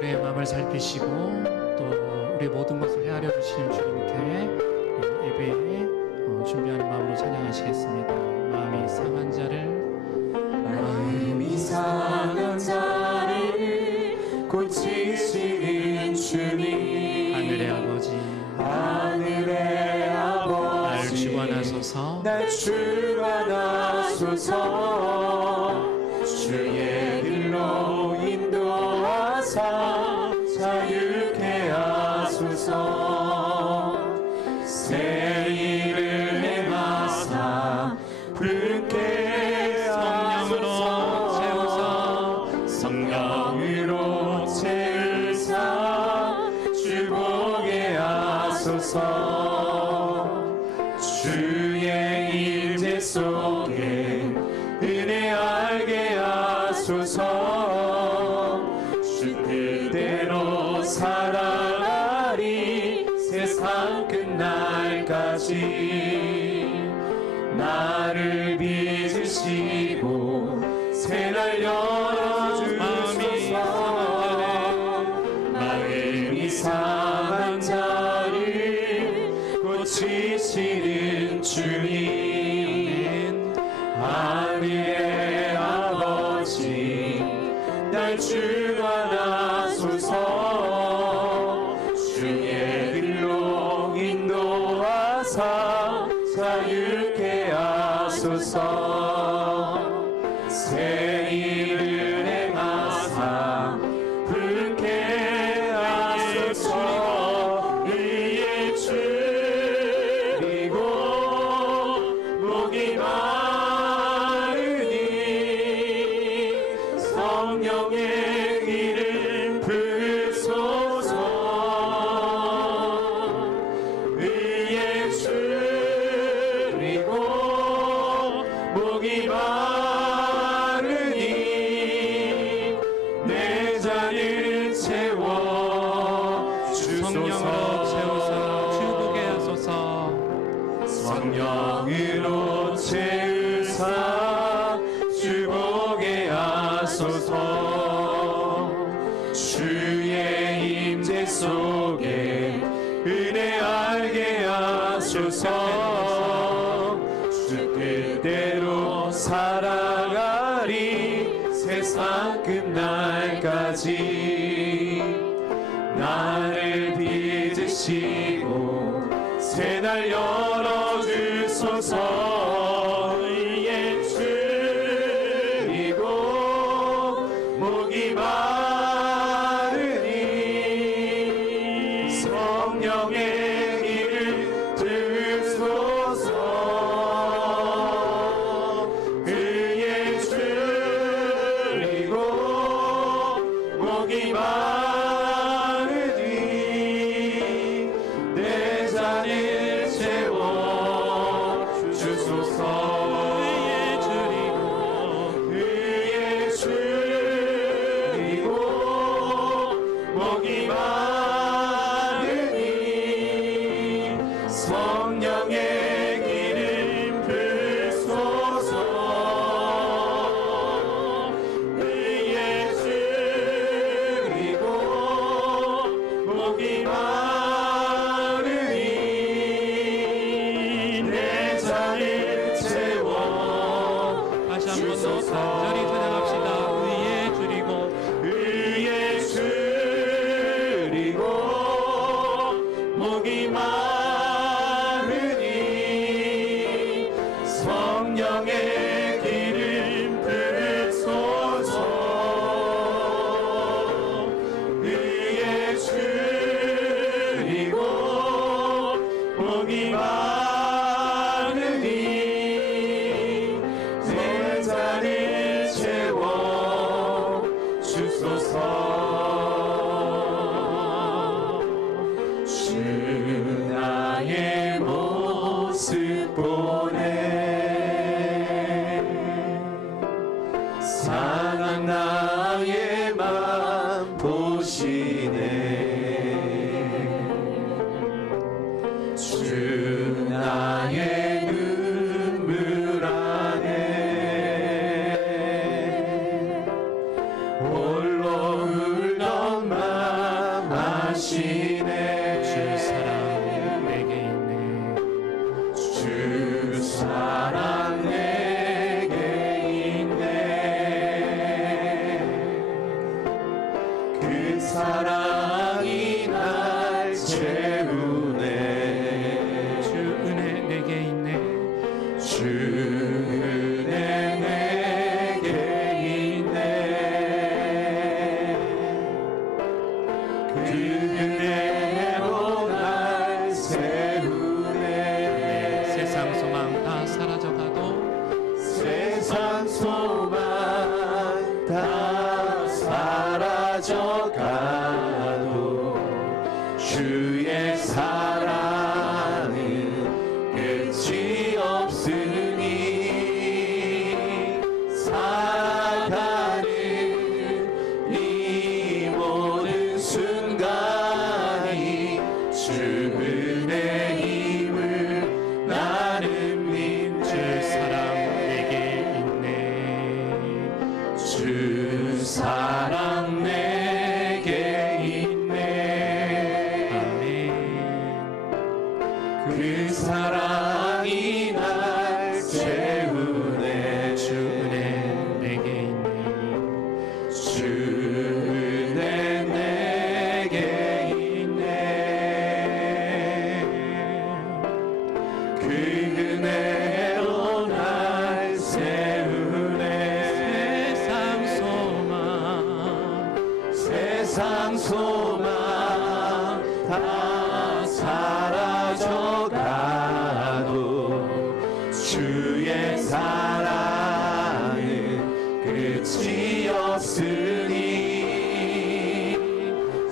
우리의 마음을 살피시고 또 우리의 모든 것을 헤아려 주시는 주님께 예배에 준비하는 마음으로 찬양하시겠습니다. 마음이 상한 자를 고치시는 주님, 하늘의 아버지 날 주관하소서. 주의 길로 인도하사 자유케 하소서. 새 일을 행하사 부르게 하소서. 성령으로 채우사 주보게 하소서. 주의 임재 속에 은혜 알게 하소서. 주 뜻대로 살아가리 세상 끝날까지. 나를 빚으시고 새날 열어주소서. 마음이 상한 자를 고치시는 주님, 하늘의 아버지 날 주관하소서. 주의 길로 인도하사 자유케 하소서. 새 일을 행하사 부르게 하소서. 의에 줄이고 목이 마르니 성령의 길을 부소서. 의에 줄이고 목이 마르니 내 잔을 채워 성령으로 채우사 주보게 하소서. 성령으로 채우사 주보게 하소서. 주의 임재 속에 은혜 알게 하소서. 주 뜻대로 살아가리 세상 끝날까지. 나를 빚으시고 새날 열어주소서. 의에 줄이고 목이 마르니 성령의 길을 들소서. 의에 줄이고 목이 마르니 내 잔을 채워 주소서. 의에 줄이고 목이 마르니 성령의 길을 불소서. 의에 줄이고 목이 마르니 내 잔을 채워 다시 한 번 더 간절히 찬양합시다. 의에 줄이고 의에 줄이고 목이 마르니 성령의 길을 불소서. 의에 줄이고 목이 마르니 내 잔을 채워 주소서. 주 나의 모습 보네 상한 나의 맘 보시네. 주 나의 눈물 안에 홀로 울던 맘 세상 소망 다 사라져가도 주의 사랑은 끝이 없으니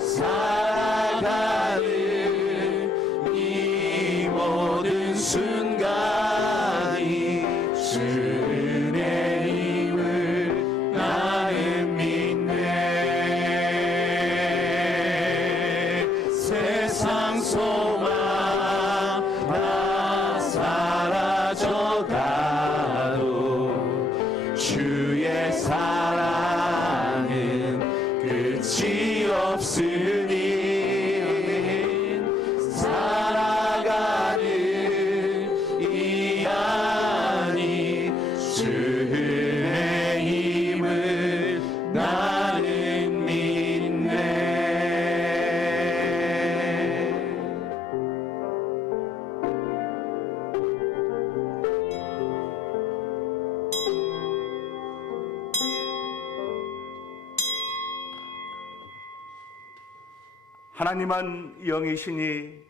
살아가는 이 모든 순간이 주 은혜 힘을 나는 믿네. 세상 소망 다 사라져가도 주의 사랑은 끝이 없으니 살아가는 이 안이 주의 힘을 나는 믿네. 하나님은 영이시니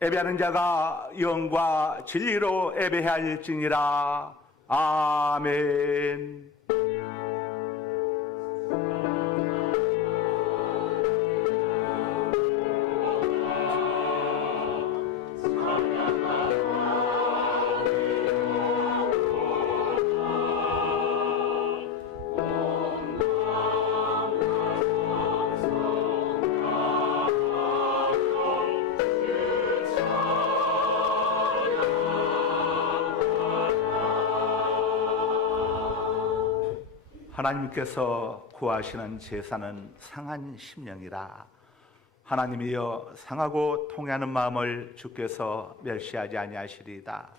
예배하는 자가 영과 진리로 예배할지니라. 아멘. 하나님께서 구하시는 제사는 상한 심령이라. 하나님이여 상하고 통해하는 마음을 주께서 멸시하지 아니하시리이다.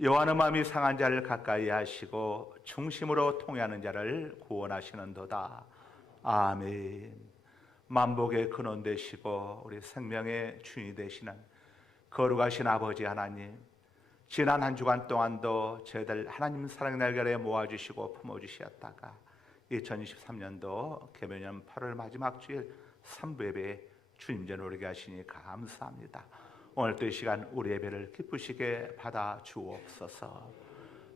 여호와는 마음이 상한 자를 가까이 하시고 중심으로 통해하는 자를 구원하시는도다. 아멘. 만복의 근원 되시고 우리 생명의 주인이 되시는 거룩하신 아버지 하나님, 지난 한 주간 동안도 저희들 하나님 사랑의 날개에 모아주시고 품어주셨다가 2023년도 개묘년 8월 마지막 주일 3부 예배에 주님 전에 오르게 하시니 감사합니다. 오늘도 이 시간 우리 예배를 기쁘시게 받아 주옵소서.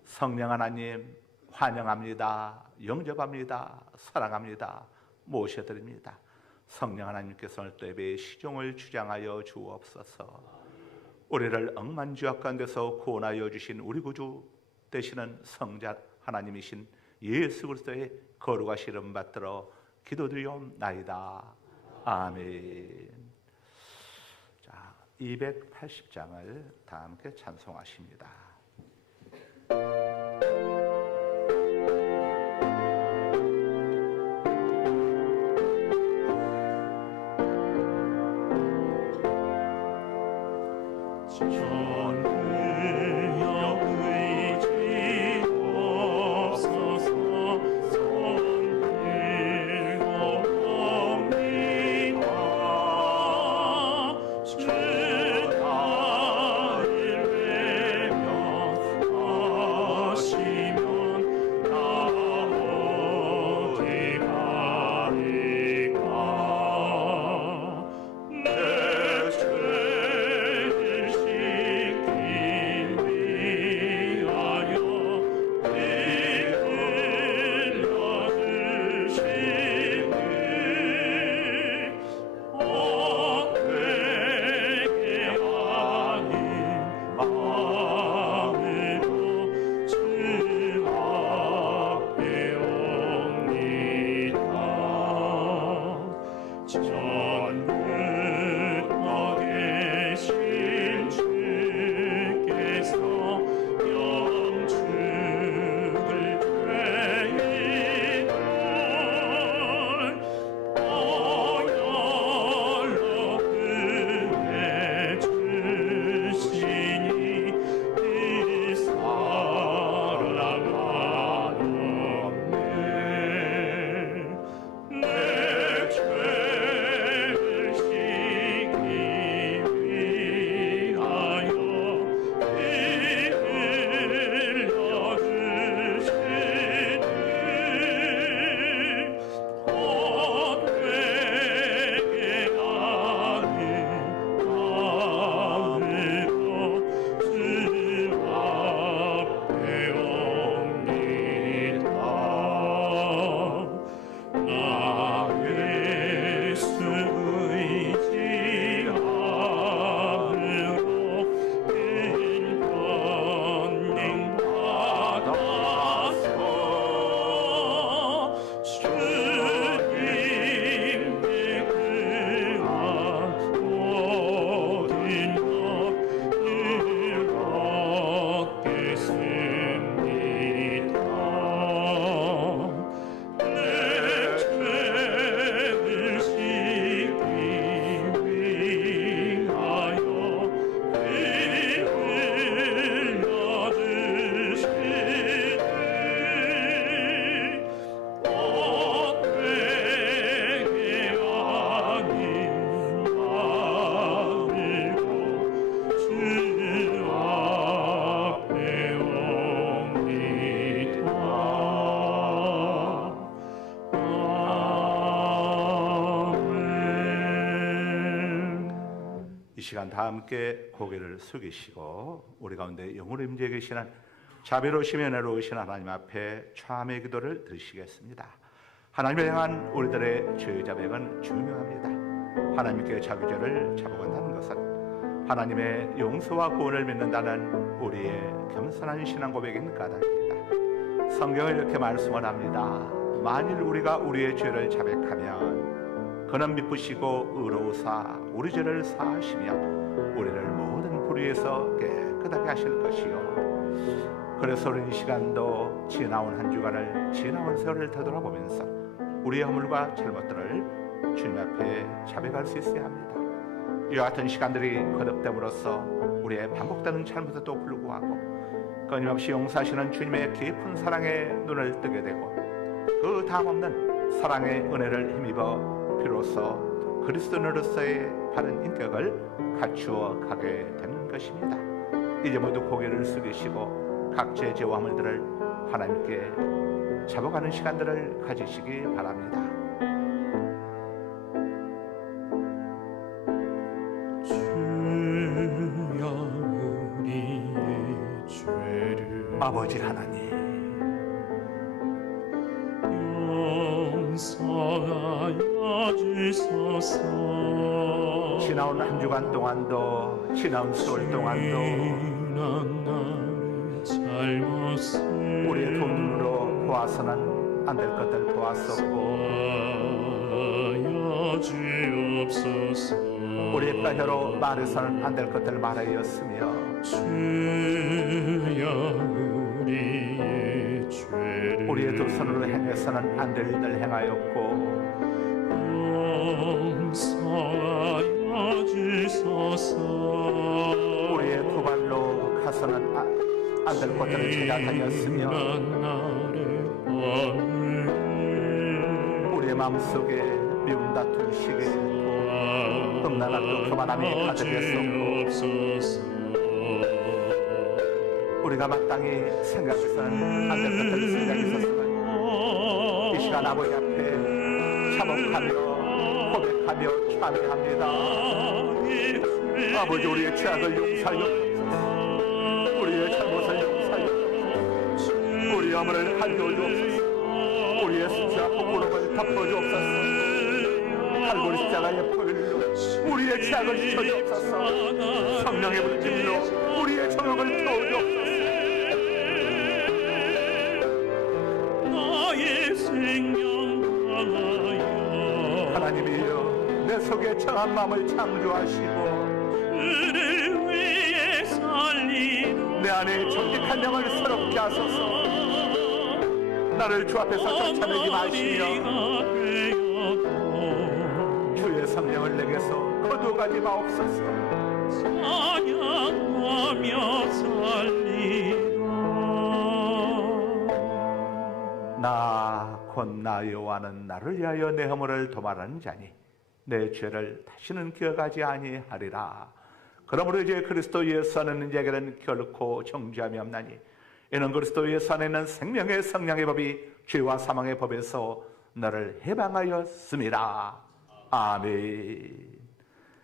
성령 하나님 환영합니다. 영접합니다. 사랑합니다. 모셔드립니다. 성령 하나님께서 오늘 또 예배의 시종을 주장하여 주옵소서. 우리를 억만주악 가운데서 구원하여 주신 우리 구주 되시는 성자 하나님이신 예수 그리스도의 거룩하신 이름 받들어 기도드리옵나이다. 아멘. 자, 280장을 다 함께 찬송하십니다. 시간 다 함께 고개를 숙이시고 우리 가운데 영으로 임재해 계시는 자비로우시며 은혜로우신 하나님 앞에 참의 기도를 드리시겠습니다. 하나님을 향한 우리들의 죄의 자백은 중요합니다. 하나님께 자기죄를 잡아간다는 것은 하나님의 용서와 구원을 믿는다는 우리의 겸손한 신앙 고백인 까닭입니다. 성경은 이렇게 말씀을 합니다. 만일 우리가 우리의 죄를 자백하면 그는 미쁘시고 의로우사 우리 죄를 사하시며 우리를 모든 불의에서 깨끗하게 하실 것이요. 그래서 우리는 이 시간도 지나온 한 주간을 지나온 세월을 되돌아보면서 우리의 허물과 잘못들을 주님 앞에 자백할 수 있어야 합니다. 이와 같은 시간들이 거듭됨으로써 우리의 반복되는 잘못에도 불구하고 끊임없이 용서하시는 주님의 깊은 사랑에 눈을 뜨게 되고 그 다음없는 사랑의 은혜를 힘입어 비로소 그리스도인으로서의 바른 인격을 갖추어 가게 되는 것입니다. 이제 모두 고개를 숙이시고 각자의 죄와 허물들을 하나님께 잡아가는 시간들을 가지시기 바랍니다. 주여 우리의 죄를 아버지 하나님, 용서하여 주소서. 지나온 한 주간 동안도 지나온 세월 동안도 우리의 두 눈으로 보아서는 안 될 것들 보았었고 우리의 뼈로 말해서는 안 될 것들 말하였으며 우리의 두 손으로 행해서는 안 될 일들 행하였고 우리의 두 발로 가서는 안 될 것들을 찾아다녔으며 우리의 마음속에 미움 다툼 시기 음란한 교만함이 가득했었고 우리가 마땅히 생각해서는 안 될 것들을 생각했었으면 이 시간 아버지 앞에 자복하며 고백하며 참회합니다. 아버지 우리의 죄악을 용서하여 우리의 잘못을 용서하여 우리의 허물을 할려 주옵소서. 우리의 숫자 부끄러움을 덮어주옵소서. 칼보리 십자가의 보혈로 우리의 죄악을 씻어주옵소서. 성령의 물질로 우리의 정욕을 태워주옵소서. 나의 생명 강하여 하나님이여 내 속에 정한 마음을 창조하시고 그를 위해 살리라. 내 안에 정직한 영을 새롭게 하소서. 나를 주 앞에서 쫓아내지 마시며 주의 성령을 내게서 거두어가지 마옵소서. 찬양하며 살리라. 나 곧 나 여호와는 나를 위하여 내 허물을 도말하는 자니 내 죄를 다시는 기억하지 아니하리라. 그러므로 이제 그리스도 예수 안에는 자에게는 결코 정죄함이 없나니 이는 그리스도 예수 안에는 생명의 성령의 법이 죄와 사망의 법에서 너를 해방하였습니다. 아멘.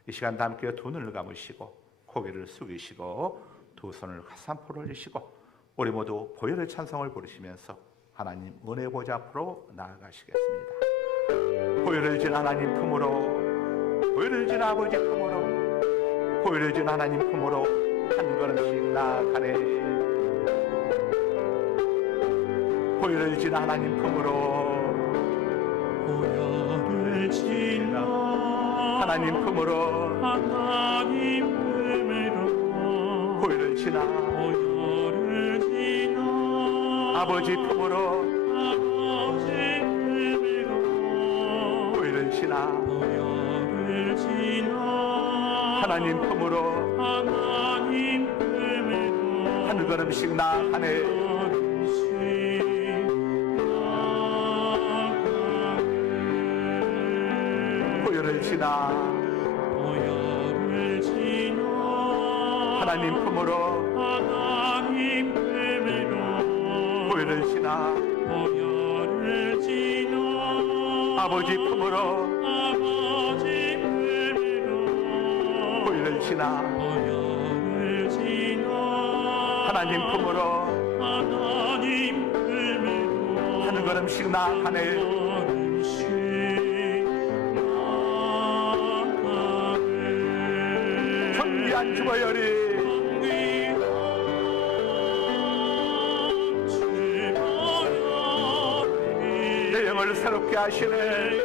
이 시간 다 함께 두 눈을 감으시고 고개를 숙이시고 두 손을 가슴 앞으로 올리시고 우리 모두 보혈의 찬송을 부르시면서 하나님 은혜 보좌 앞으로 나아가시겠습니다. 보혈을 진 하나님 품으로 보혈을 진 아버지 품으로 보혈을 진 하나님 품으로 한 걸음씩 나아가네. 보혈을 진 하나님 품으로 보혈을 진 하나님 품으로 하나님 품으로 보혈을 지나 보혈을 진 아버지 품으로 아버지 품으로 보혈을 지나 보혈을 진 하나님 품으로 하나님 품으로 한 걸음씩 나아가네. 보혈을 지나 보혈을 진 하나님 품으로 하나님 품으로 보혈을 지나 보혈을 진 아버지 품으로 아버지 품으로 보혈을 지나 어려를 지나 하나님 품으로 하나님 품으로 한 걸음씩 나아가네. 걸음씩 나아가네. 존귀한 주보혈이 내 영을 새롭게 하시네.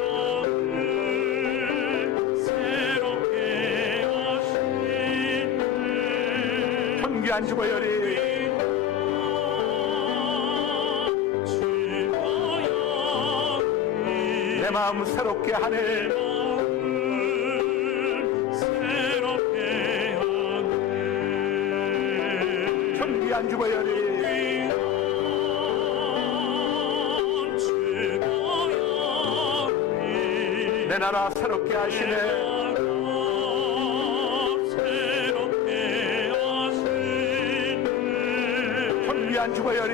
존귀한 주보혈이 내 마음 새롭게 하네. 존귀한 주보혈이 내 나라 새롭게 하시네. 존귀한 주보혈이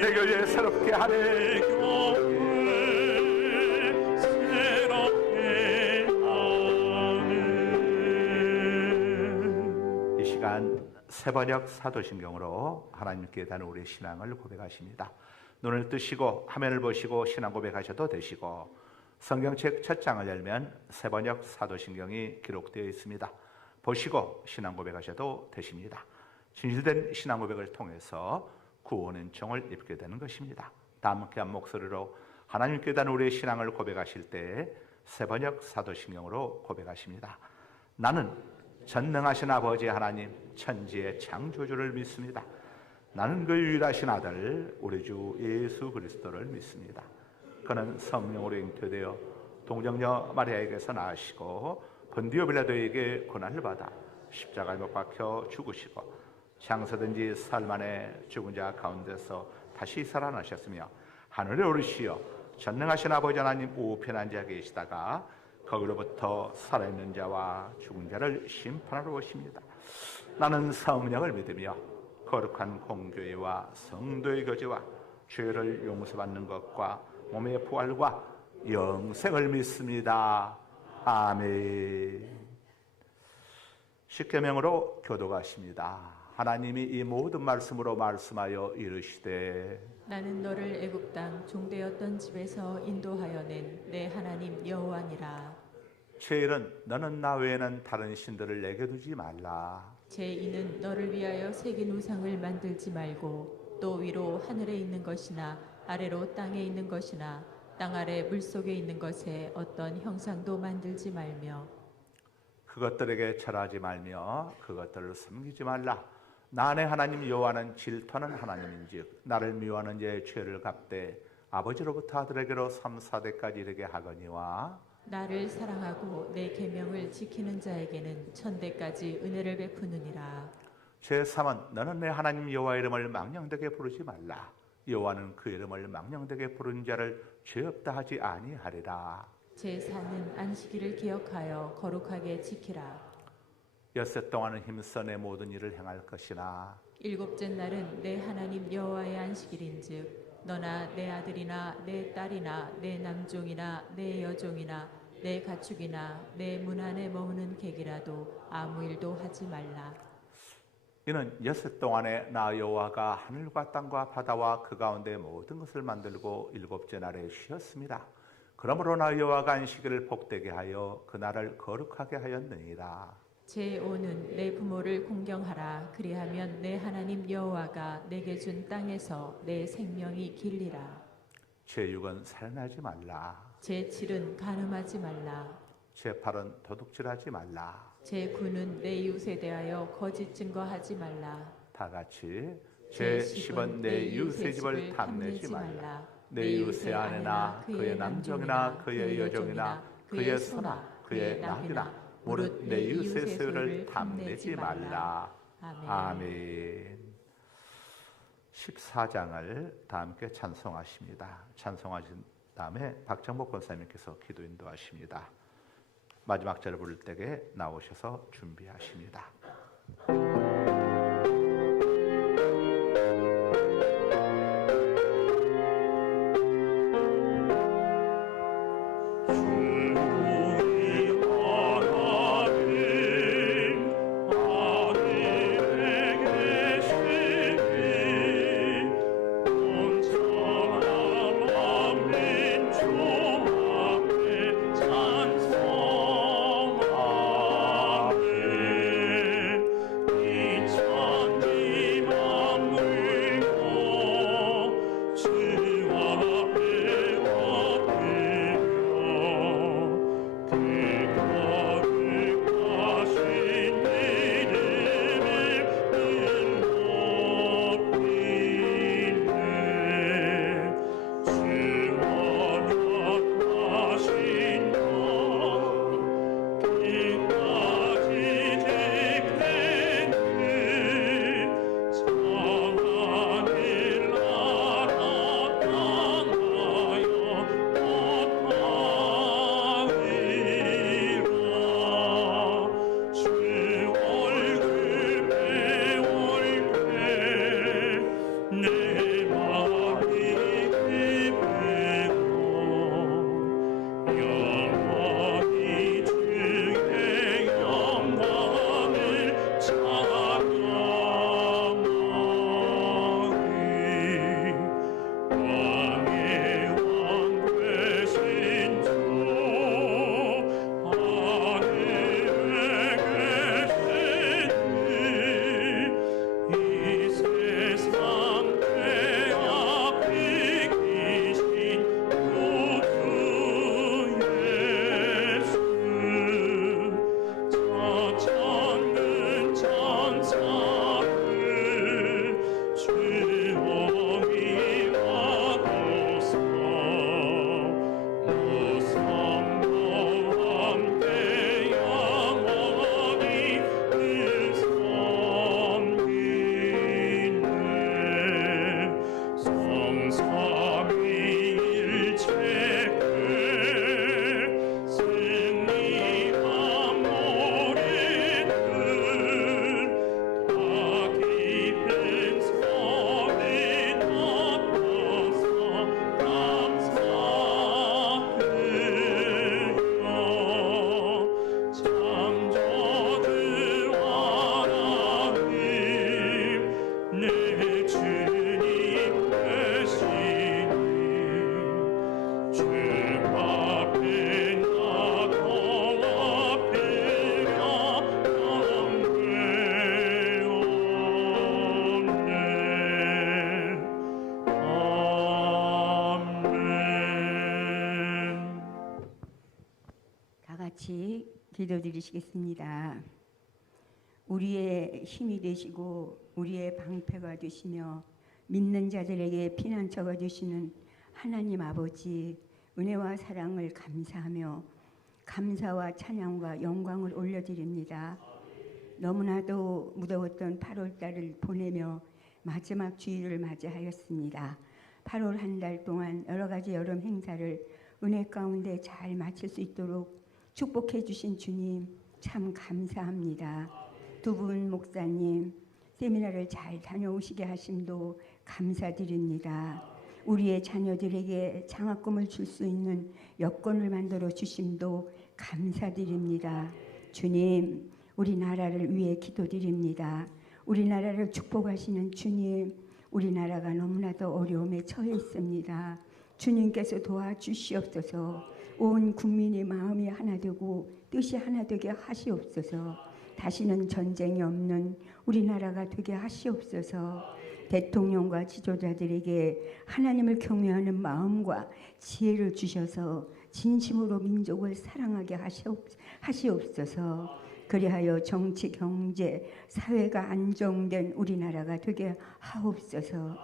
내 교회 새롭게 하네. 이 시간 세번역 사도신경으로 하나님께 대한 우리의 신앙을 고백하십니다. 눈을 뜨시고 화면을 보시고 신앙 고백하셔도 되시고, 성경책 첫 장을 열면 세번역 사도신경이 기록되어 있습니다. 보시고 신앙 고백하셔도 되십니다. 진실된 신앙 고백을 통해서 구원의 종을 입게 되는 것입니다. 다 함께 한 목소리로 하나님께 대한 우리의 신앙을 고백하실 때 세번역 사도신경으로 고백하십니다. 나는 전능하신 아버지 하나님 천지의 창조주를 믿습니다. 나는 그 유일하신 아들 우리 주 예수 그리스도를 믿습니다. 그는 성령으로 잉태되어 동정녀 마리아에게서 나으시고 본디오 빌라도에게 고난을 받아 십자가에 못 박혀 죽으시고 장사된 지 사흘 만에 죽은 자 가운데서 다시 살아나셨으며 하늘에 오르시어 전능하신 아버지 하나님 우편에 앉아 계시다가 거기로부터 살아있는 자와 죽은 자를 심판하러 오십니다. 나는 성령을 믿으며 거룩한 공교회와 성도의 교제와 죄를 용서받는 것과 몸의 부활과 영생을 믿습니다. 아멘. 십계명으로 교도하십니다. 하나님이 이 모든 말씀으로 말씀하여 이르시되 나는 너를 애굽 땅 종되었던 집에서 인도하여 낸 내 하나님 여호와니라. 제1은 너는 나 외에는 다른 신들을 내게 두지 말라. 제2는 너를 위하여 새긴 우상을 만들지 말고 또 위로 하늘에 있는 것이나 아래로 땅에 있는 것이나 땅 아래 물속에 있는 것에 어떤 형상도 만들지 말며 그것들에게 절하지 말며 그것들을 섬기지 말라. 나 내 하나님 여호와는 질투하는 하나님인즉 나를 미워하는 자의 죄를 갚되 아버지로부터 아들에게로 3, 4대까지 이르게 하거니와 나를 사랑하고 내 계명을 지키는 자에게는 천대까지 은혜를 베푸느니라. 제3은 너는 내 하나님 여호와 이름을 망령되게 부르지 말라. 여호와는 그 이름을 망령되게 부른 자를 죄 없다 하지 아니하리라. 제4는 안식일을 기억하여 거룩하게 지키라. 엿새 동안은 힘써 내 모든 일을 행할 것이나 일곱째 날은 내 하나님 여호와의 안식일인즉 너나 내 아들이나 내 딸이나 내 남종이나 내 여종이나 내 가축이나 내 문 안에 머무는 객이라도 아무 일도 하지 말라. 이는 엿새 동안에 나 여호와가 하늘과 땅과 바다와 그 가운데 모든 것을 만들고 일곱째 날에 쉬었습니다. 그러므로 나 여호와가 안식일을 복되게 하여 그 날을 거룩하게 하였느니라. 제5는 내 부모를 공경하라. 그리하면 내 하나님 여호와가 내게 준 땅에서 내 생명이 길리라. 제6은 살인하지 말라. 제7은 간음하지 말라. 제8은 도둑질하지 말라. 제9는 내 이웃에 대하여 거짓 증거하지 말라. 다 같이 제10은 내 이웃의 집을 탐내지 말라. 내 이웃의 아내나 그의 남종이나 그의 여종이나 그의 소나 그의 낙이나 무릇 내 이웃의 소유를 탐내지 말라. 아멘. 14장을 다 함께 찬송하십니다. 찬송하신 다음에 박정복 권사님께서 기도 인도하십니다. 마지막 절을 부를 때에 나오셔서 준비하십니다. 기도드리시겠습니다. 우리의 힘이 되시고 우리의 방패가 되시며 믿는 자들에게 피난처가 되시는 하나님 아버지, 은혜와 사랑을 감사하며 감사와 찬양과 영광을 올려드립니다. 너무나도 무더웠던 8월달을 보내며 마지막 주일을 맞이하였습니다. 8월 한 달 동안 여러 가지 여름 행사를 은혜 가운데 잘 마칠 수 있도록 축복해 주신 주님 참 감사합니다. 두 분 목사님 세미나를 잘 다녀오시게 하심도 감사드립니다. 우리의 자녀들에게 장학금을 줄 수 있는 여건을 만들어 주심도 감사드립니다. 주님, 우리나라를 위해 기도드립니다. 우리나라를 축복하시는 주님, 우리나라가 너무나도 어려움에 처해 있습니다. 주님께서 도와주시옵소서. 온 국민의 마음이 하나 되고 뜻이 하나 되게 하시옵소서. 다시는 전쟁이 없는 우리나라가 되게 하시옵소서. 대통령과 지도자들에게 하나님을 경외하는 마음과 지혜를 주셔서 진심으로 민족을 사랑하게 하시옵소서. 그리하여 정치, 경제, 사회가 안정된 우리나라가 되게 하옵소서.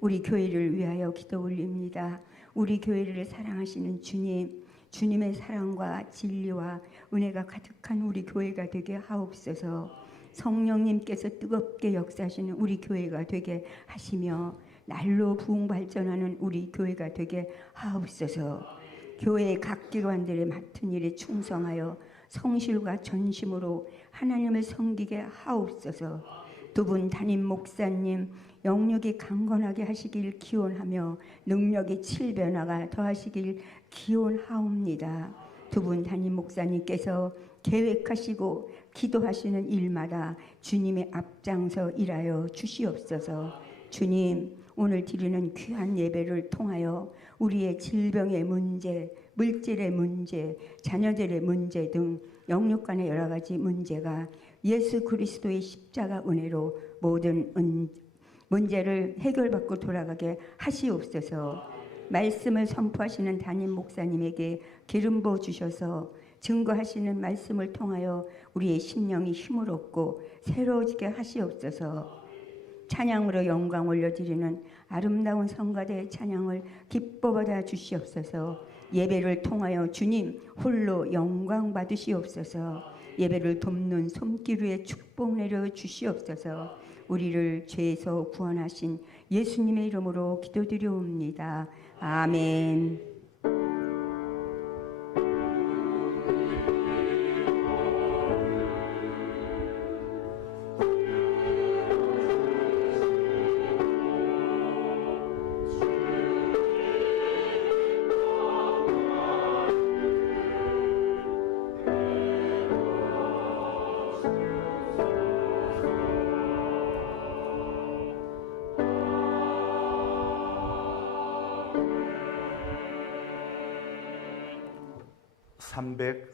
우리 교회를 위하여 기도 올립니다. 우리 교회를 사랑하시는 주님, 주님의 사랑과 진리와 은혜가 가득한 우리 교회가 되게 하옵소서. 성령님께서 뜨겁게 역사하시는 우리 교회가 되게 하시며 날로 부흥 발전하는 우리 교회가 되게 하옵소서. 교회의 각 기관들의 맡은 일에 충성하여 성실과 전심으로 하나님을 섬기게 하옵소서. 두 분 담임 목사님 영육이 강건하게 하시길 기원하며 능력의 칠변화가 더하시길 기원하옵니다. 두 분 담임 목사님께서 계획하시고 기도하시는 일마다 주님의 앞장서 일하여 주시옵소서. 주님, 오늘 드리는 귀한 예배를 통하여 우리의 질병의 문제, 물질의 문제, 자녀들의 문제 등 영육 간의 여러 가지 문제가 예수 그리스도의 십자가 은혜로 모든 문제를 해결받고 돌아가게 하시옵소서. 말씀을 선포하시는 담임 목사님에게 기름 부어 주셔서 증거하시는 말씀을 통하여 우리의 심령이 힘을 얻고 새로워지게 하시옵소서. 찬양으로 영광 올려드리는 아름다운 성가대의 찬양을 기뻐 받아 주시옵소서. 예배를 통하여 주님 홀로 영광 받으시옵소서. 예배를 돕는 손길 위에 축복 내려 주시옵소서. 우리를 죄에서 구원하신 예수님의 이름으로 기도드려옵니다. 아멘.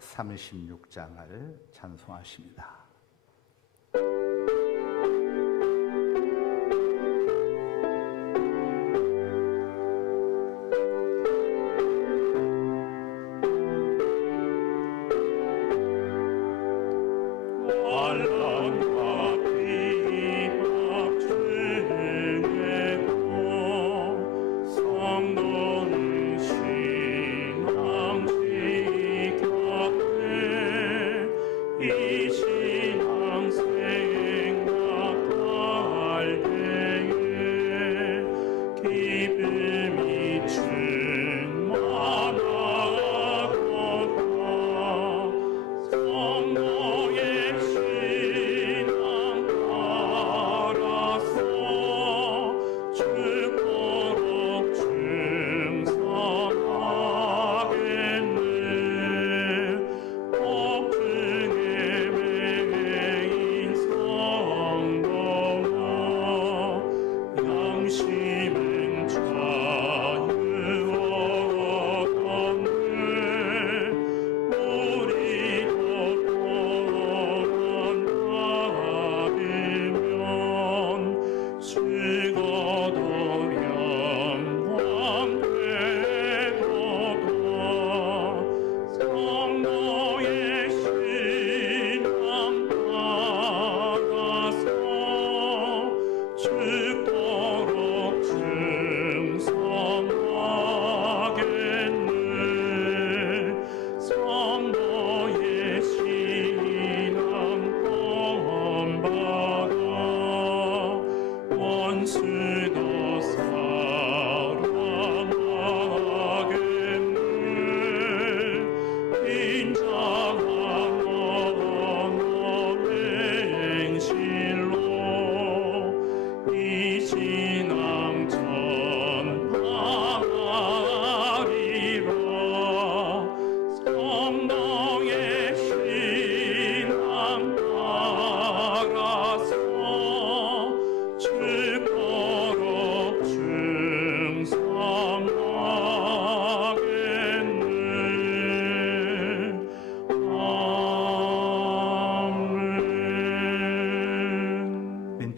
(336장을) 찬송하십니다. 이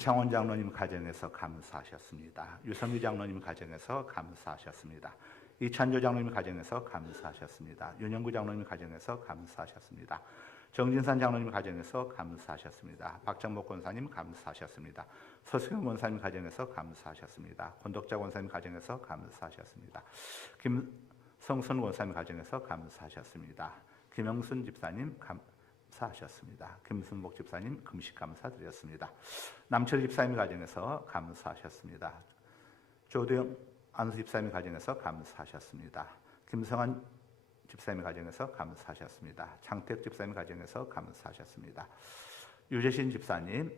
김창원 장로님 가정에서 감사하셨습니다. 유성규 장로님 가정에서 감사하셨습니다. 이찬조 장로님 가정에서 감사하셨습니다. 윤영구 장로님 가정에서 감사하셨습니다. 정진산 장로님 가정에서 감사하셨습니다. 박정복 권사님 감사하셨습니다. 서승현 권사님 가정에서 감사하셨습니다. 권덕자 권사님 가정에서 감사하셨습니다. 김성순 권사님 가정에서 감사하셨습니다. 김영순 집사님 감사하셨습니다. 김순복 집사님 금식 감사드렸습니다. 남철 집사님 가정에서 감사하셨습니다. 조도영 안수 집사님 가정에서 감사하셨습니다. 김성환 집사님 가정에서 감사하셨습니다. 장택 집사님 가정에서 감사하셨습니다. 유재신 집사님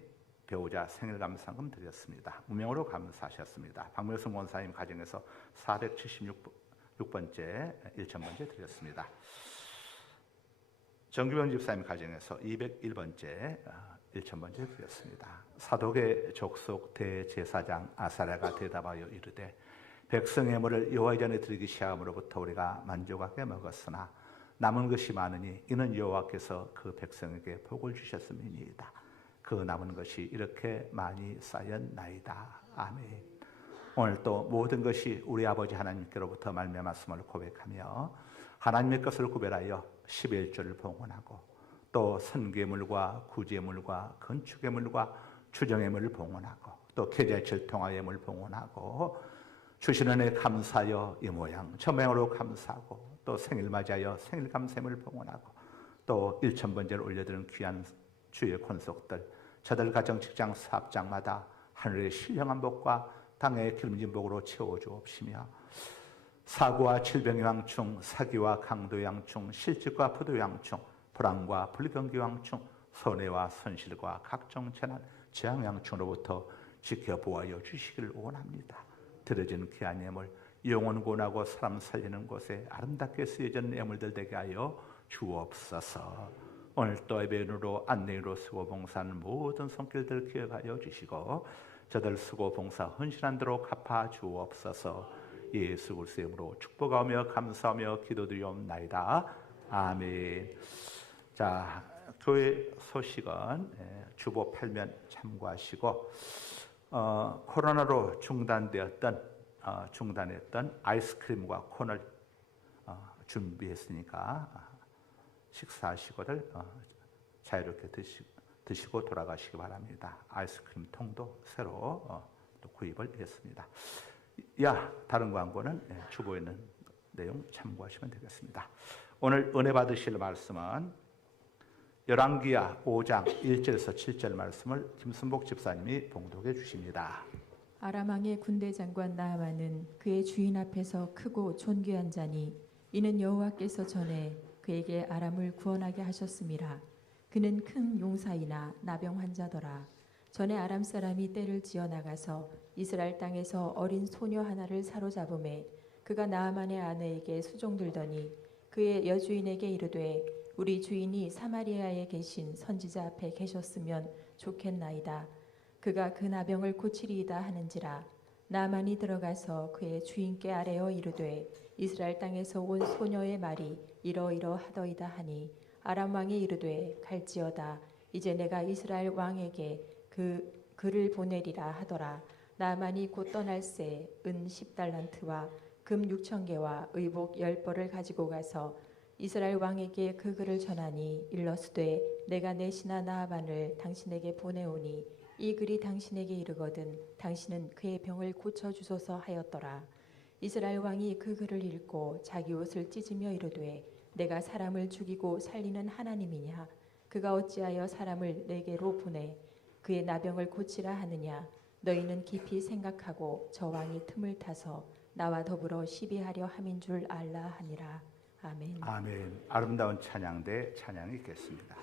배우자 생일 감사금 드렸습니다. 무명으로 감사하셨습니다. 박명순 권사님 가정에서 476번째 1000번째 드렸습니다. 정규병 집사님 가정에서 201번째 1000번째 드렸습니다. 사독의 족속 대제사장 아사랴가 대답하여 이르되 백성의 물을 여호와 전에 드리기 시작함으로부터 우리가 만족하게 먹었으나 남은 것이 많으니 이는 여호와께서 그 백성에게 복을 주셨음이니이다. 그 남은 것이 이렇게 많이 쌓였나이다. 아멘. 오늘 또 모든 것이 우리 아버지 하나님께로부터 말미암았음을 고백하며 하나님의 것을 구별하여 11조를 봉헌하고 또 선괴물과 구제물과 건축의물과 추정의물을 봉헌하고 또 계좌이체를 통하여 물 봉헌하고 주시는 은혜 감사하여 이 모양 천명으로 감사하고 또 생일 맞이하여 생일 감사함을 봉헌하고 또 1000번째를 올려드리는 귀한 주의 권속들 저들 가정 직장 사업장마다 하늘의 신령한 복과 땅의 기름진 복으로 채워주옵시며 사고와 질병의 황충, 사기와 강도의 황충, 실직과 부도의 황충, 불황과 불경기의 황충, 손해와 손실과 각종 재난, 재앙의 황충으로부터 지켜 보호하여 주시기를 원합니다. 들어지는 귀한 예물, 영혼 구원하고 사람 살리는 곳에 아름답게 쓰여진 예물들 되게 하여 주옵소서. 오늘 또 예배인으로 안내인으로 수고 봉사하는 모든 손길들 기억하여 주시고 저들 수고 봉사 헌신한 대로 갚아 주옵소서. 예수 그리스도의 이름으로 축복하며 감사하며 기도드리옵나이다. 아멘. 자, 교회 소식은 주보 8면 참고하시고 코로나로 중단했던 아이스크림과 콘을 준비했으니까 식사하시고들 자유롭게 드시고 돌아가시기 바랍니다. 아이스크림 통도 새로 또 구입을 했습니다. 다른 광고는 주보에 있는 내용 참고하시면 되겠습니다. 오늘 은혜 받으실 말씀은 열왕기야 5장 1절에서 7절 말씀을 김순복 집사님이 봉독해 주십니다. 아람 왕의 군대 장관 나아만은 그의 주인 앞에서 크고 존귀한 자니 이는 여호와께서 전에 그에게 아람을 구원하게 하셨음이라. 그는 큰 용사이나 나병 환자더라. 전에 아람 사람이 떼를 지어 나가서 이스라엘 땅에서 어린 소녀 하나를 사로잡음에 그가 나아만의 아내에게 수종들더니 그의 여주인에게 이르되 우리 주인이 사마리아에 계신 선지자 앞에 계셨으면 좋겠나이다. 그가 그 나병을 고치리이다 하는지라. 나아만이 들어가서 그의 주인께 아뢰어 이르되 이스라엘 땅에서 온 소녀의 말이 이러이러하더이다 하니 아람 왕이 이르되 갈지어다. 이제 내가 이스라엘 왕에게 그를 보내리라 하더라. 나아만이 곧 떠날새 은 10달란트와 금 6,000개와 의복 10벌을 가지고 가서 이스라엘 왕에게 그 글을 전하니 일러스되 내가 내 신하 나아만을 당신에게 보내오니 이 글이 당신에게 이르거든 당신은 그의 병을 고쳐주소서 하였더라. 이스라엘 왕이 그 글을 읽고 자기 옷을 찢으며 이르되 내가 사람을 죽이고 살리는 하나님이냐? 그가 어찌하여 사람을 내게로 보내 그의 나병을 고치라 하느냐? 너희는 깊이 생각하고 저 왕이 틈을 타서 나와 더불어 시비하려 함인 줄 알라 하니라. 아멘. 아멘. 아름다운 찬양대 찬양이 있겠습니다.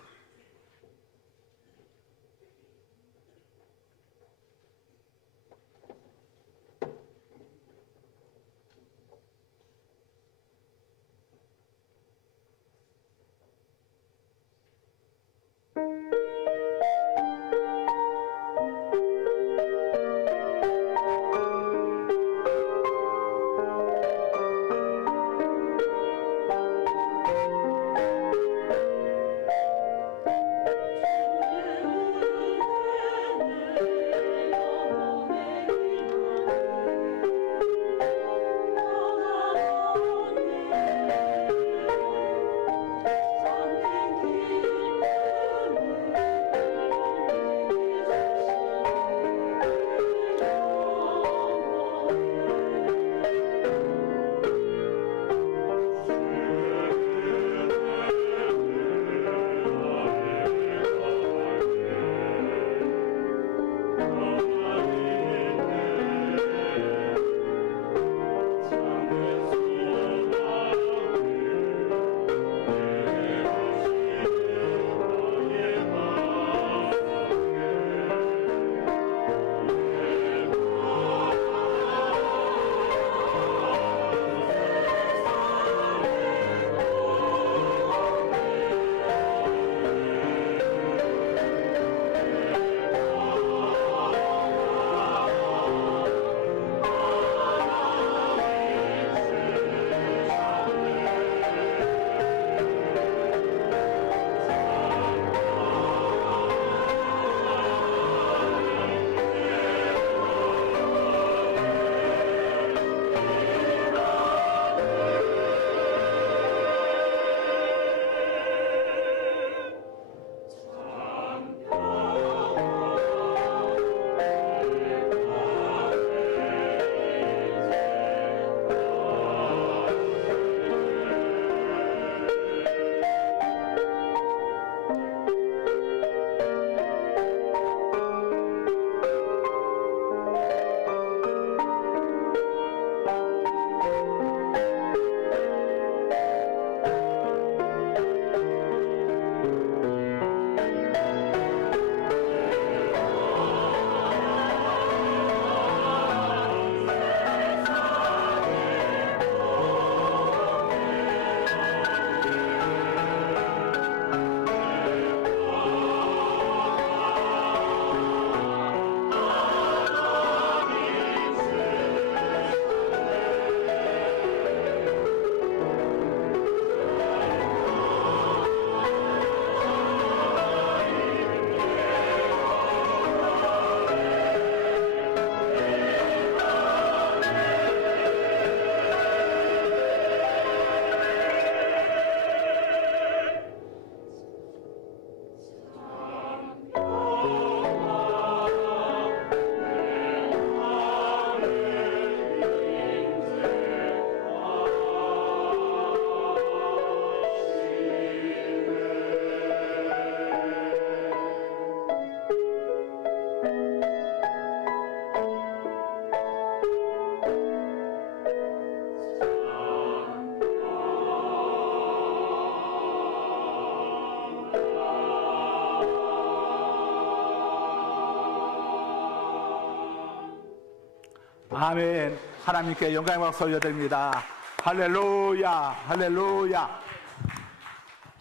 아멘. 하나님께 영광의 박수 올려드립니다. 할렐루야, 할렐루야.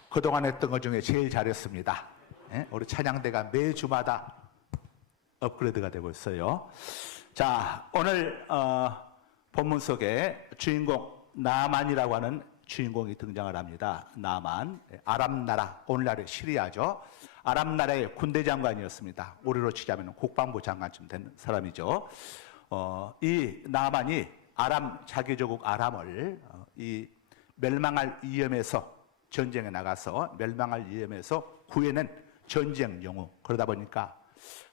그동안 했던 것 중에 제일 잘했습니다. 예? 우리 찬양대가 매주마다 업그레이드가 되고 있어요. 자, 오늘 본문 속에 주인공 나만이라고 하는 주인공이 등장을 합니다. 나만, 아람 나라, 오늘날의 시리아죠. 아람 나라의 군대 장관이었습니다. 우리로 치자면 국방부 장관쯤 된 사람이죠. 이 나만이 아람 자기조국 아람을 이 멸망할 위험에서 전쟁에 나가서 멸망할 위험에서 구해낸 전쟁 영웅. 그러다 보니까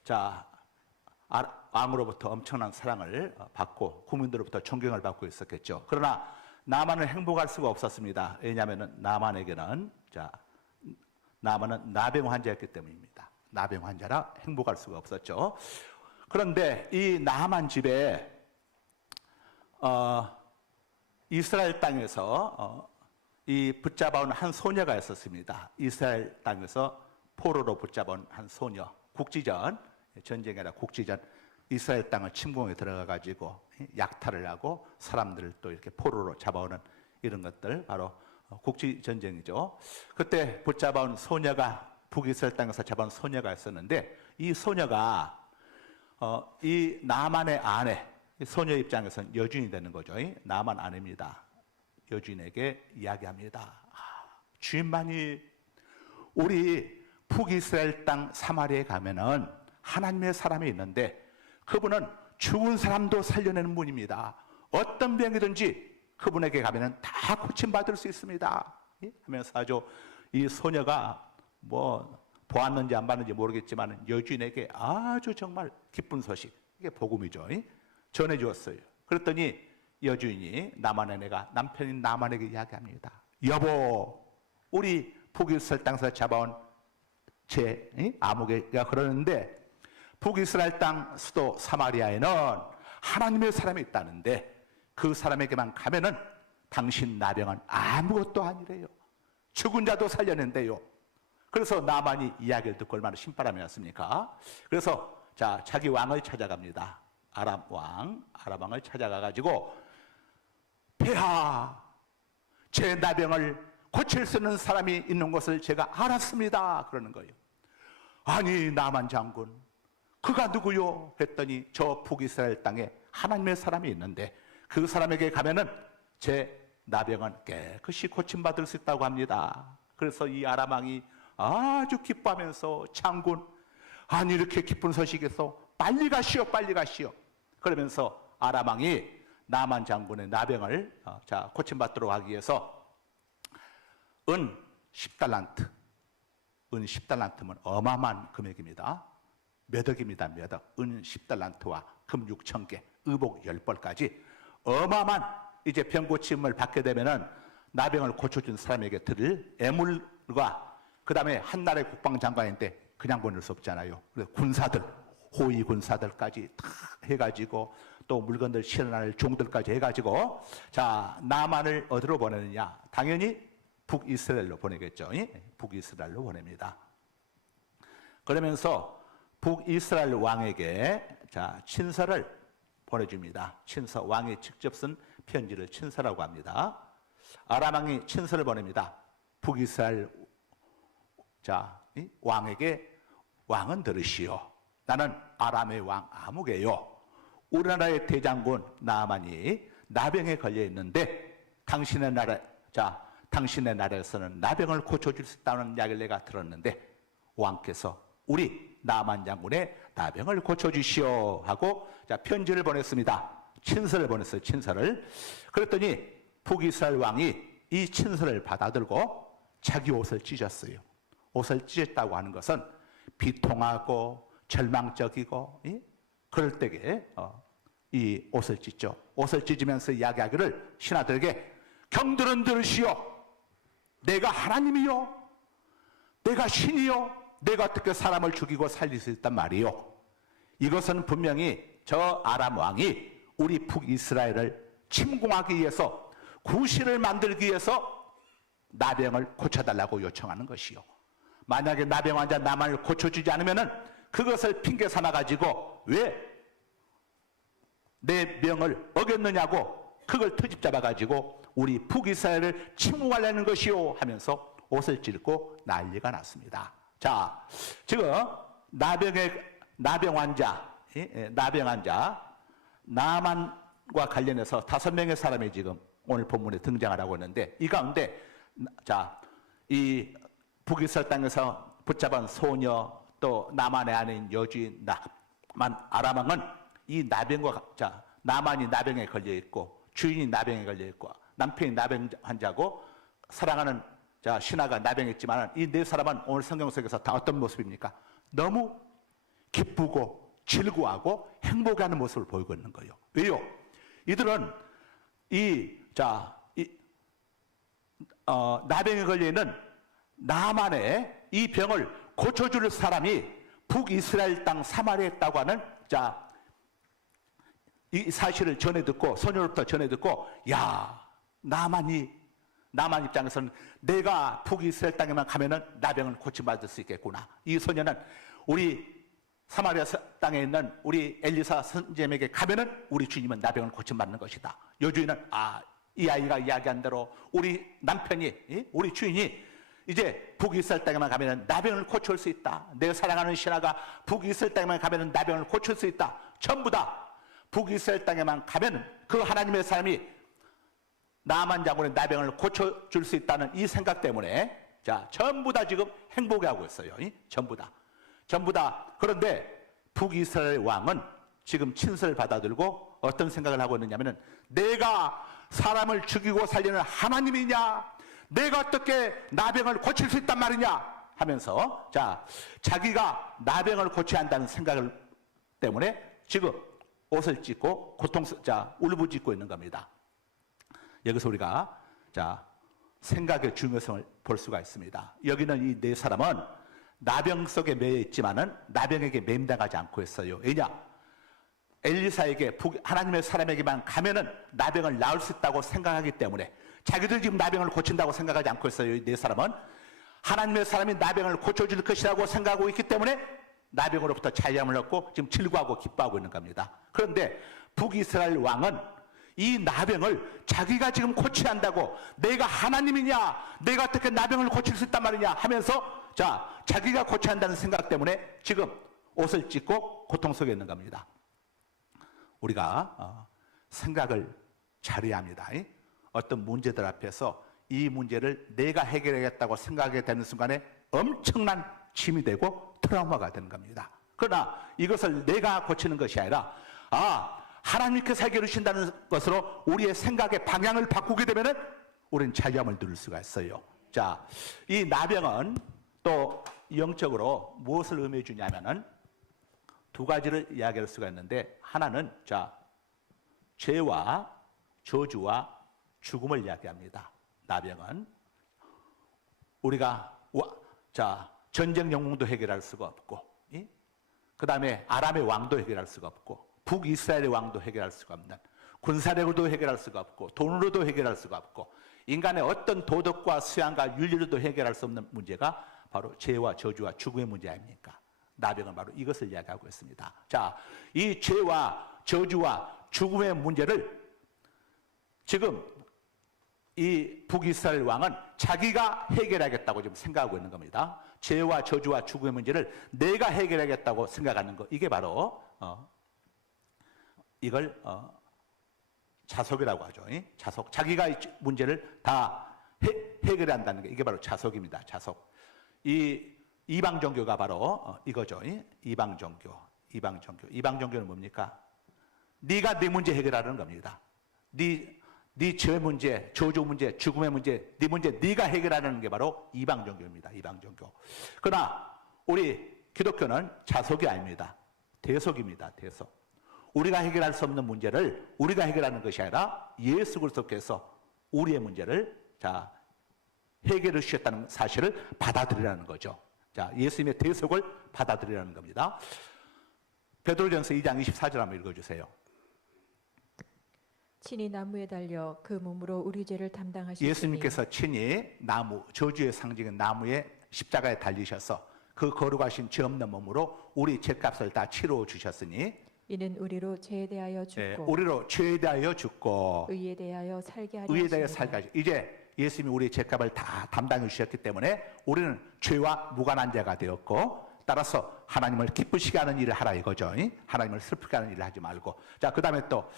자 왕으로부터 엄청난 사랑을 받고 국민들로부터 존경을 받고 있었겠죠. 그러나 나만은 행복할 수가 없었습니다. 왜냐하면 나만에게는 나만은 나병 환자였기 때문입니다. 나병 환자라 행복할 수가 없었죠. 그런데 이 나만 집에 이스라엘 땅에서 이 붙잡아온 한 소녀가 있었습니다. 이스라엘 땅에서 포로로 붙잡아온 한 소녀. 국지전, 전쟁이 아니라 국지전, 이스라엘 땅을 침공에 들어가 가지고 약탈을 하고 사람들을 또 이렇게 포로로 잡아오는 이런 것들, 바로 국지 전쟁이죠. 그때 붙잡아온 소녀가, 북이스라엘 땅에서 잡아온 소녀가 있었는데, 이 소녀가 이 나만의 아내, 소녀 입장에서는 여주인이 되는 거죠. 나만 아내입니다. 여주인에게 이야기합니다. 주인만이 우리 북이스라엘 땅 사마리아에 가면은 하나님의 사람이 있는데 그분은 죽은 사람도 살려내는 분입니다. 어떤 병이든지 그분에게 가면은 다 고침받을 수 있습니다. 하면서 아주 이 소녀가 뭐 보았는지 안 봤는지 모르겠지만 여주인에게 아주 정말 기쁜 소식, 이게 복음이죠. 전해주었어요. 그랬더니 여주인이 나만의 내가 남편인 나만에게 이야기합니다. 여보, 우리 북이스라엘 땅에서 잡아온 제 아무개가 그러는데 북이스라엘 땅 수도 사마리아에는 하나님의 사람이 있다는데 그 사람에게만 가면은 당신 나병은 아무것도 아니래요. 죽은 자도 살려낸대요. 그래서 나만이 이야기를 듣고 얼마나 신바람이었습니까? 그래서 자기 왕을 찾아갑니다. 아람 왕을 찾아가가지고 폐하, 제 나병을 고칠 수 있는 사람이 있는 것을 제가 알았습니다. 그러는 거예요. 아니 나만 장군, 그가 누구요? 했더니 저 북이스라엘 땅에 하나님의 사람이 있는데 그 사람에게 가면은 제 나병은 깨끗이 고침받을 수 있다고 합니다. 그래서 이 아람 왕이 아주 기뻐하면서 장군, 아니 이렇게 기쁜 소식에서 빨리 가시오, 빨리 가시오. 그러면서 아람 왕이 나만 장군의 나병을 고침받도록 하기 위해서 은 10달란트, 은 10달란트면 어마어마한 금액입니다. 몇 억입니다. 몇 억. 은 10달란트와 금 6,000개, 의복 10벌까지 어마어마한 이제 병고침을 받게 되면은 나병을 고쳐준 사람에게 드릴 애물과 그 다음에 한 나라의 국방장관인데 그냥 보낼 수 없잖아요. 그래서 군사들, 호위 군사들까지 다 해가지고 또 물건들 실어날 종들까지 해가지고 나만을 어디로 보내느냐? 당연히 북이스라엘로 보내겠죠. 북이스라엘로 보냅니다. 그러면서 북이스라엘 왕에게 친서를 보내줍니다. 친서, 왕이 직접 쓴 편지를 친서라고 합니다. 아람 왕이 친서를 보냅니다. 북이스라엘 왕에게, 왕은 들으시오. 나는 아람의 왕 아무개요. 우리나라의 대장군 나만이 나병에 걸려 있는데 당신의 나라에서는 나병을 고쳐줄 수 있다는 이야기를 내가 들었는데 왕께서 우리 나만 장군의 나병을 고쳐주시오 하고 편지를 보냈습니다. 친서를 보냈어요. 친서를. 그랬더니 북이스라엘 왕이 이 친서를 받아들고 자기 옷을 찢었어요. 옷을 찢었다고 하는 것은 비통하고 절망적이고 그럴 때에 이 옷을 찢죠. 옷을 찢으면서 이야기하기를 신하들에게 경들은 들으시오. 내가 하나님이요, 내가 신이요, 내가 어떻게 사람을 죽이고 살릴 수 있단 말이요. 이것은 분명히 저 아람 왕이 우리 북이스라엘을 침공하기 위해서, 구실을 만들기 위해서 나병을 고쳐달라고 요청하는 것이요. 만약에 나병 환자 나만을 고쳐주지 않으면은 그것을 핑계 삼아가지고 왜 내 명을 어겼느냐고 그걸 트집 잡아가지고 우리 북이스라엘을 침공하려는 것이요 하면서 옷을 찢고 난리가 났습니다. 자, 지금 나병 환자 나만과 관련해서 5명의 사람이 지금 오늘 본문에 등장하라고 했는데, 이 가운데 이 북이스라엘 땅에서 붙잡은 소녀, 또 나만의 아내인 여주인 나만 아람 왕은 이 나만이 나병에 걸려 있고, 주인이 나병에 걸려 있고, 남편이 나병 환자고, 사랑하는 신하가 나병했지만 이 네 사람은 오늘 성경 속에서 다 어떤 모습입니까? 너무 기쁘고 즐거워하고 행복해하는 모습을 보이고 있는 거예요. 왜요? 이들은 나병에 걸려 있는 나만의 이 병을 고쳐줄 사람이 북이스라엘 땅 사마리아에 있다고 하는 이 사실을 전해 듣고, 소녀로부터 전해 듣고, 야, 나만 입장에서는 내가 북이스라엘 땅에만 가면은 나병을 고침받을 수 있겠구나. 이 소녀는 우리 사마리아 땅에 있는 우리 엘리사 선지자에게 가면은 우리 주님은 나병을 고침받는 것이다. 여주인은 이 아이가 이야기한 대로 우리 남편이, 우리 주인이 이제 북이스라엘 땅에만 가면은 나병을 고칠 수 있다. 내 사랑하는 신하가 북이스라엘 땅에만 가면은 나병을 고칠 수 있다. 전부 다 북이스라엘 땅에만 가면은 그 하나님의 사람이 나만 장군의 나병을 고쳐줄 수 있다는 이 생각 때문에 전부 다 지금 행복해하고 있어요. 전부 다. 그런데 북이스라엘 왕은 지금 친서를 받아들고 어떤 생각을 하고 있느냐면은, 내가 사람을 죽이고 살리는 하나님이냐, 내가 어떻게 나병을 고칠 수 있단 말이냐 하면서 자기가 나병을 고쳐야 한다는 생각을 때문에 지금 옷을 찢고 울부짖고 있는 겁니다. 여기서 우리가 생각의 중요성을 볼 수가 있습니다. 여기는 이 네 사람은 나병 속에 매여 있지만은 나병에게 매임당하지 않고 있어요. 왜냐? 엘리사에게 하나님의 사람에게만 가면은 나병을 나을 수 있다고 생각하기 때문에 자기들 지금 나병을 고친다고 생각하지 않고 있어요. 이 네 사람은 하나님의 사람이 나병을 고쳐줄 것이라고 생각하고 있기 때문에 나병으로부터 자유함을 얻고 지금 즐거워하고 기뻐하고 있는 겁니다. 그런데 북이스라엘 왕은 이 나병을 자기가 지금 고쳐야 한다고, 내가 하나님이냐, 내가 어떻게 나병을 고칠 수 있단 말이냐 하면서 자기가 고쳐야 한다는 생각 때문에 지금 옷을 찢고 고통 속에 있는 겁니다. 우리가 생각을 잘해야 합니다. 어떤 문제들 앞에서 이 문제를 내가 해결하겠다고 생각하게 되는 순간에 엄청난 짐이 되고 트라우마가 되는 겁니다. 그러나 이것을 내가 고치는 것이 아니라 하나님께서 해결해 주신다는 것으로 우리의 생각의 방향을 바꾸게 되면은 우리는 자유함을 누릴 수가 있어요. 이 나병은 또 영적으로 무엇을 의미해 주냐면은 두 가지를 이야기할 수가 있는데, 하나는 죄와 저주와 죽음을 이야기합니다. 나병은 우리가 전쟁 영웅도 해결할 수가 없고, 그 다음에 아람의 왕도 해결할 수가 없고, 북이스라엘의 왕도 해결할 수가 없는, 군사력으로도 해결할 수가 없고, 돈으로도 해결할 수가 없고, 인간의 어떤 도덕과 수양과 윤리로도 해결할 수 없는 문제가 바로 죄와 저주와 죽음의 문제 아닙니까? 나병은 바로 이것을 이야기하고 있습니다. 이 죄와 저주와 죽음의 문제를 지금 이 북이스라엘 왕은 자기가 해결하겠다고 지금 생각하고 있는 겁니다. 죄와 저주와 죽음의 문제를 내가 해결하겠다고 생각하는 것, 이게 바로 이걸 자속이라고 하죠. 자속. 자기가 이 문제를 다 해결해야 한다는 게, 이게 바로 자속입니다. 자속. 이 이방 종교가 바로 이거죠. 이방 종교는 뭡니까? 네가 네 문제 해결하는 겁니다. 네 죄 문제, 저주 문제, 죽음의 문제, 네 문제 네가 해결하는 게 바로 이방 종교입니다. 이방 종교. 그러나 우리 기독교는 자속이 아닙니다. 대속입니다. 대속. 우리가 해결할 수 없는 문제를 우리가 해결하는 것이 아니라 예수 그리스도께서 우리의 문제를 해결해 주셨다는 사실을 받아들이라는 거죠. 예수님의 대속을 받아들이라는 겁니다. 베드로전서 2장 24절 한번 읽어주세요. 친히 나무에 달려 그 몸으로 우리 죄를 담당하시니, 예수님께서 친히 나무, 저주의 상징인 나무에 십자가에 달리셔서 그 거룩하신 죄 없는 몸으로 우리 죄값을 다 치러 주셨으니 이는 우리로 죄에 대하여 예, 죽고 우리로 죄에 대하여 죽고 의에 대하여 살게 하려 의에 대하여 하심이라. 살까지. 이제 예수님이 우리의 죄값을 다 담당해 주셨기 때문에 우리는 죄와 무관한 자가 되었고, 따라서 하나님을 기쁘시게 하는 일을 하라 이거죠. 하나님을 슬프게 하는 일을 하지 말고. 자, 그 다음에 또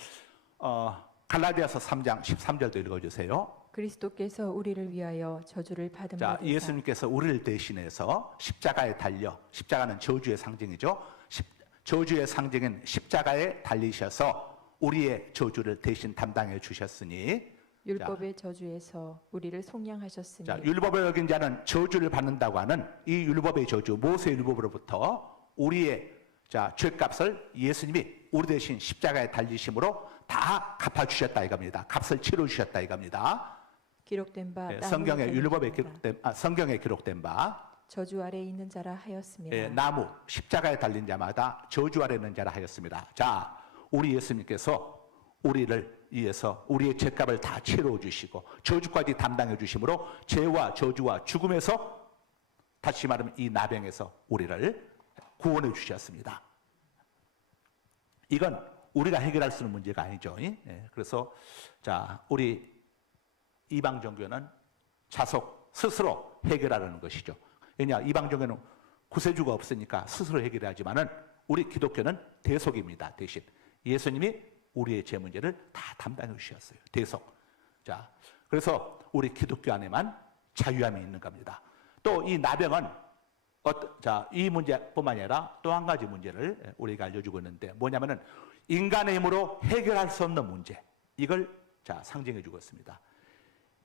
갈라디아서 3장 13절도 읽어주세요. 그리스도께서 우리를 위하여 저주를 받은 자, 바 되사 예수님께서 우리를 대신해서 십자가에 달려, 십자가는 저주의 상징이죠. 저주의 상징인 십자가에 달리셔서 우리의 저주를 대신 담당해 주셨으니, 율법의 저주에서 우리를 속량하셨으니 자, 율법을 어긴 자는 저주를 받는다고 하는 이 율법의 저주, 모세 율법으로부터 우리의 죄값을 예수님이 우리 대신 십자가에 달리심으로 다 갚아주셨다 이겁니다. 값을 치러주셨다 이겁니다. 기록된 바 예, 나무에 성경에 달린 율법에 자마다 기록된 성경에 기록된 바 저주 아래 있는 자라 하였습니다. 예, 나무 십자가에 달린 자마다 저주 아래 있는 자라 하였습니다. 자, 우리 예수님께서 우리를 위해서 우리의 죄값을 다 치러 주시고 저주까지 담당해 주심으로 죄와 저주와 죽음에서, 다시 말하면 이 나병에서 우리를 구원해 주셨습니다. 이건 우리가 해결할 수 있는 문제가 아니죠. 예, 그래서 자, 우리 이방 종교는 자속 스스로 해결하려는 것이죠. 왜냐, 이방 종교는 구세주가 없으니까 스스로 해결하지만은 우리 기독교는 대속입니다. 대신 예수님이 우리의 죄 문제를 다 담당해 주셨어요. 대속. 자, 그래서 우리 기독교 안에만 자유함이 있는 겁니다. 또 이 나병은 이 문제뿐만 아니라 또 한 가지 문제를 우리가 알려주고 있는데, 뭐냐면은 인간의 힘으로 해결할 수 없는 문제, 이걸 상징해 주고 있습니다.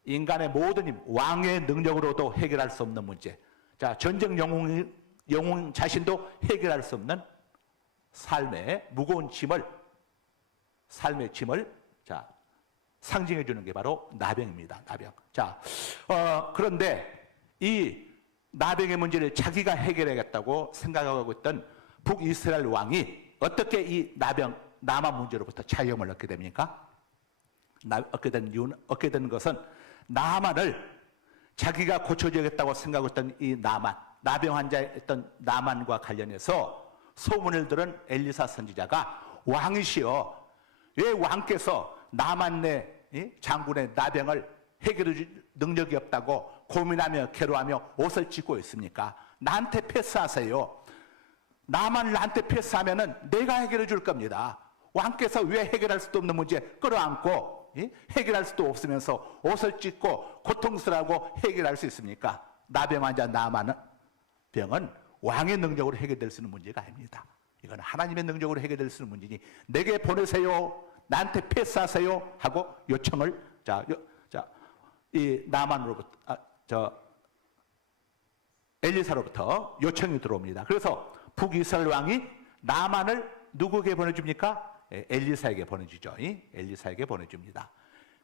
인간의 모든 힘, 왕의 능력으로도 해결할 수 없는 문제, 전쟁 영웅 자신도 해결할 수 없는 삶의 무거운 짐을 상징해 주는 게 바로 나병입니다. 나병. 자, 그런데 이 나병의 문제를 자기가 해결하겠다고 생각하고 있던 북이스라엘 왕이 어떻게 이 남한 문제로부터 자유함을 얻게 됩니까? 얻게 된 것은 나만을 자기가 고쳐주겠다고 생각했던 이 나병 환자였던 나만과 관련해서 소문을 들은 엘리사 선지자가, 왕이시여, 왜 왕께서 나만네 장군의 나병을 해결해 줄 능력이 없다고 고민하며 괴로워하며 옷을 찢고 있습니까? 나한테 패스하세요. 나만을 나한테 패스하면은 내가 해결해 줄 겁니다. 왕께서 왜 해결할 수도 없는 문제 끌어안고 해결할 수도 없으면서 옷을 찢고 고통스러워하고 해결할 수 있습니까? 나병 환자 나만은 병은 왕의 능력으로 해결될 수 있는 문제가 아닙니다. 이건 하나님의 능력으로 해결될 수 있는 문제니 내게 보내세요, 나한테 패스하세요 하고 요청을 이 나만으로부터 엘리사로부터 요청이 들어옵니다. 그래서 북이스라엘 왕이 나만을 누구에게 보내줍니까? 엘리사에게 보내주죠. 엘리사에게 보내줍니다.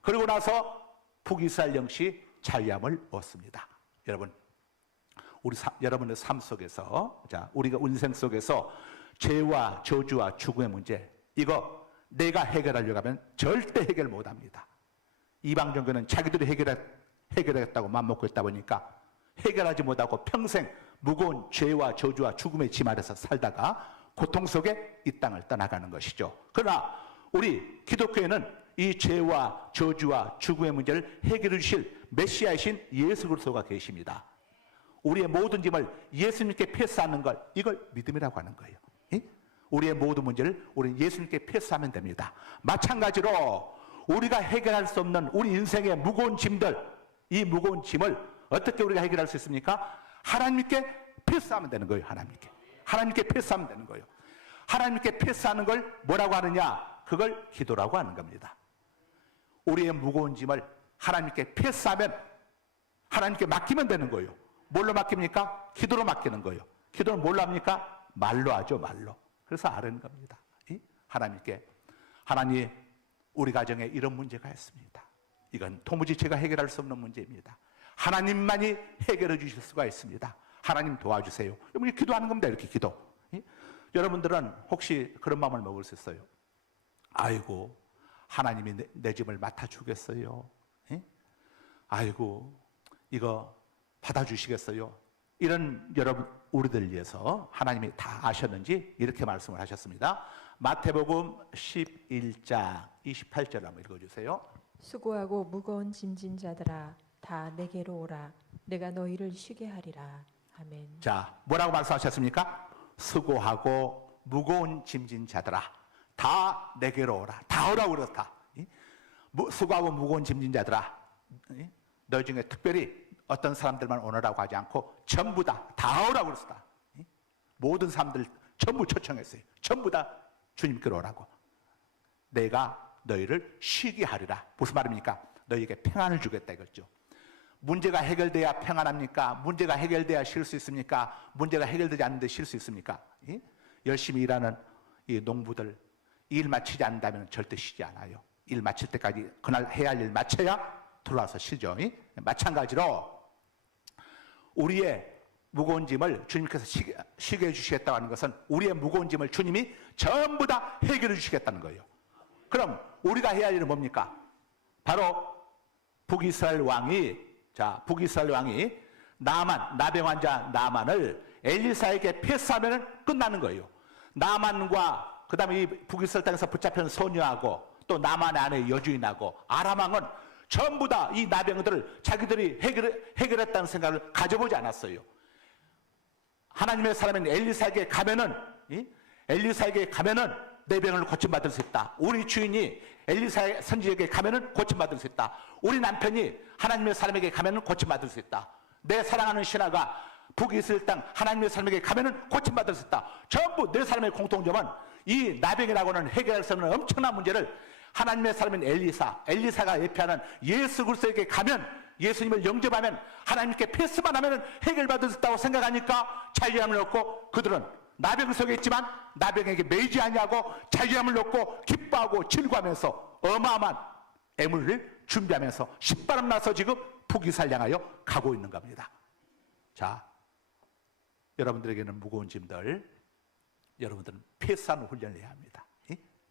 그리고 나서 북이스라엘 역시 자유함을 얻습니다. 여러분, 여러분의 삶 속에서, 우리가 인생 속에서 죄와 저주와 죽음의 문제, 이거 내가 해결하려고 하면 절대 해결 못합니다. 이방 종교는 자기들이 해결하겠다고 맘먹고 있다 보니까 해결하지 못하고 평생 무거운 죄와 저주와 죽음의 짐 아래서 살다가 고통 속에 이 땅을 떠나가는 것이죠. 그러나 우리 기독교에는 이 죄와 저주와 죽음의 문제를 해결해 주실 메시아이신 예수 그리스도가 계십니다. 우리의 모든 짐을 예수님께 패스하는 걸, 이걸 믿음이라고 하는 거예요. 우리의 모든 문제를 우리 예수님께 패스하면 됩니다. 마찬가지로 우리가 해결할 수 없는 우리 인생의 무거운 짐들, 이 무거운 짐을 어떻게 우리가 해결할 수 있습니까? 하나님께 패스하면 되는 거예요. 하나님께 패스하면 되는 거예요. 하나님께 패스하는 걸 뭐라고 하느냐? 그걸 기도라고 하는 겁니다. 우리의 무거운 짐을 하나님께 패스하면, 하나님께 맡기면 되는 거예요. 뭘로 맡깁니까? 기도로 맡기는 거예요. 기도는 뭘로 합니까? 말로 하죠, 말로. 그래서 아는 겁니다. 하나님, 우리 가정에 이런 문제가 있습니다. 이건 도무지 제가 해결할 수 없는 문제입니다. 하나님만이 해결해 주실 수가 있습니다. 하나님 도와주세요. 여러분이 기도하는 겁니다. 이렇게 기도. 여러분들은 혹시 그런 마음을 먹을 수 있어요? 아이고, 하나님이 내 짐을 맡아주겠어요? 아이고, 이거 받아주시겠어요? 이런 여러분, 우리들 위해서 하나님이 다 아셨는지 이렇게 말씀을 하셨습니다. 마태복음 11장 28절 한번 읽어주세요. 수고하고 무거운 짐진 자들아 다 내게로 오라 내가 너희를 쉬게 하리라. 아멘. 자, 뭐라고 말씀하셨습니까? 수고하고 무거운 짐진 자들아 다 내게로 오라. 다 오라고 그랬다. 수고하고 무거운 짐진 자들아, 너희 중에 특별히 어떤 사람들만 오너라고 하지 않고 전부 다 오라고 그랬다. 모든 사람들 전부 초청했어요. 전부 다 주님께로 오라고. 내가 너희를 쉬게 하리라. 무슨 말입니까? 너희에게 평안을 주겠다 이거죠. 문제가 해결돼야 평안합니까? 문제가 해결돼야 쉴 수 있습니까? 문제가 해결되지 않는데 쉴 수 있습니까? 열심히 일하는 이 농부들 일 마치지 않는다면 절대 쉬지 않아요. 일 마칠 때까지 그날 해야 할 일 마쳐야 들어와서 쉬죠. 마찬가지로 우리의 무거운 짐을 주님께서 쉬게 해주시겠다고 하는 것은 우리의 무거운 짐을 주님이 전부 다 해결해 주시겠다는 거예요. 그럼 우리가 해야 할 일은 뭡니까? 바로 북이스라엘 왕이 나병 환자 나만을 엘리사에게 패스하면 끝나는 거예요. 나만과 그 다음에 이 북이스라엘 땅에서 붙잡힌 소녀하고 또 나만의 아내 여주인하고 아람 왕은 전부 다 이 나병들을 자기들이 해결했다는 생각을 가져보지 않았어요. 하나님의 사람인 엘리사에게 가면은 내 병을 고침받을 수 있다. 우리 주인이 엘리사 선지에게 가면은 고침받을 수 있다. 우리 남편이 하나님의 사람에게 가면은 고침받을 수 있다. 내 사랑하는 신하가 북이스라엘 땅 하나님의 사람에게 가면은 고침받을 수 있다. 전부 내 사람의 공통점은 이 나병이라고는 해결할 수 없는 엄청난 문제를 하나님의 사람인 엘리사가 예표하는 예수 그리스도에게 가면, 예수님을 영접하면, 하나님께 패스만 하면 해결받을 수 있다고 생각하니까 자유함을 얻고 그들은 나병 속에 있지만 나병에게 매이지 아니하고 자유함을 얻고 기뻐하고 즐거워하면서 어마어마한 애물을 준비하면서 신바람 나서 지금 북이스라엘 향하여 가고 있는 겁니다. 자, 여러분들에게는 무거운 짐들, 여러분들은 패스하는 훈련을 해야 합니다.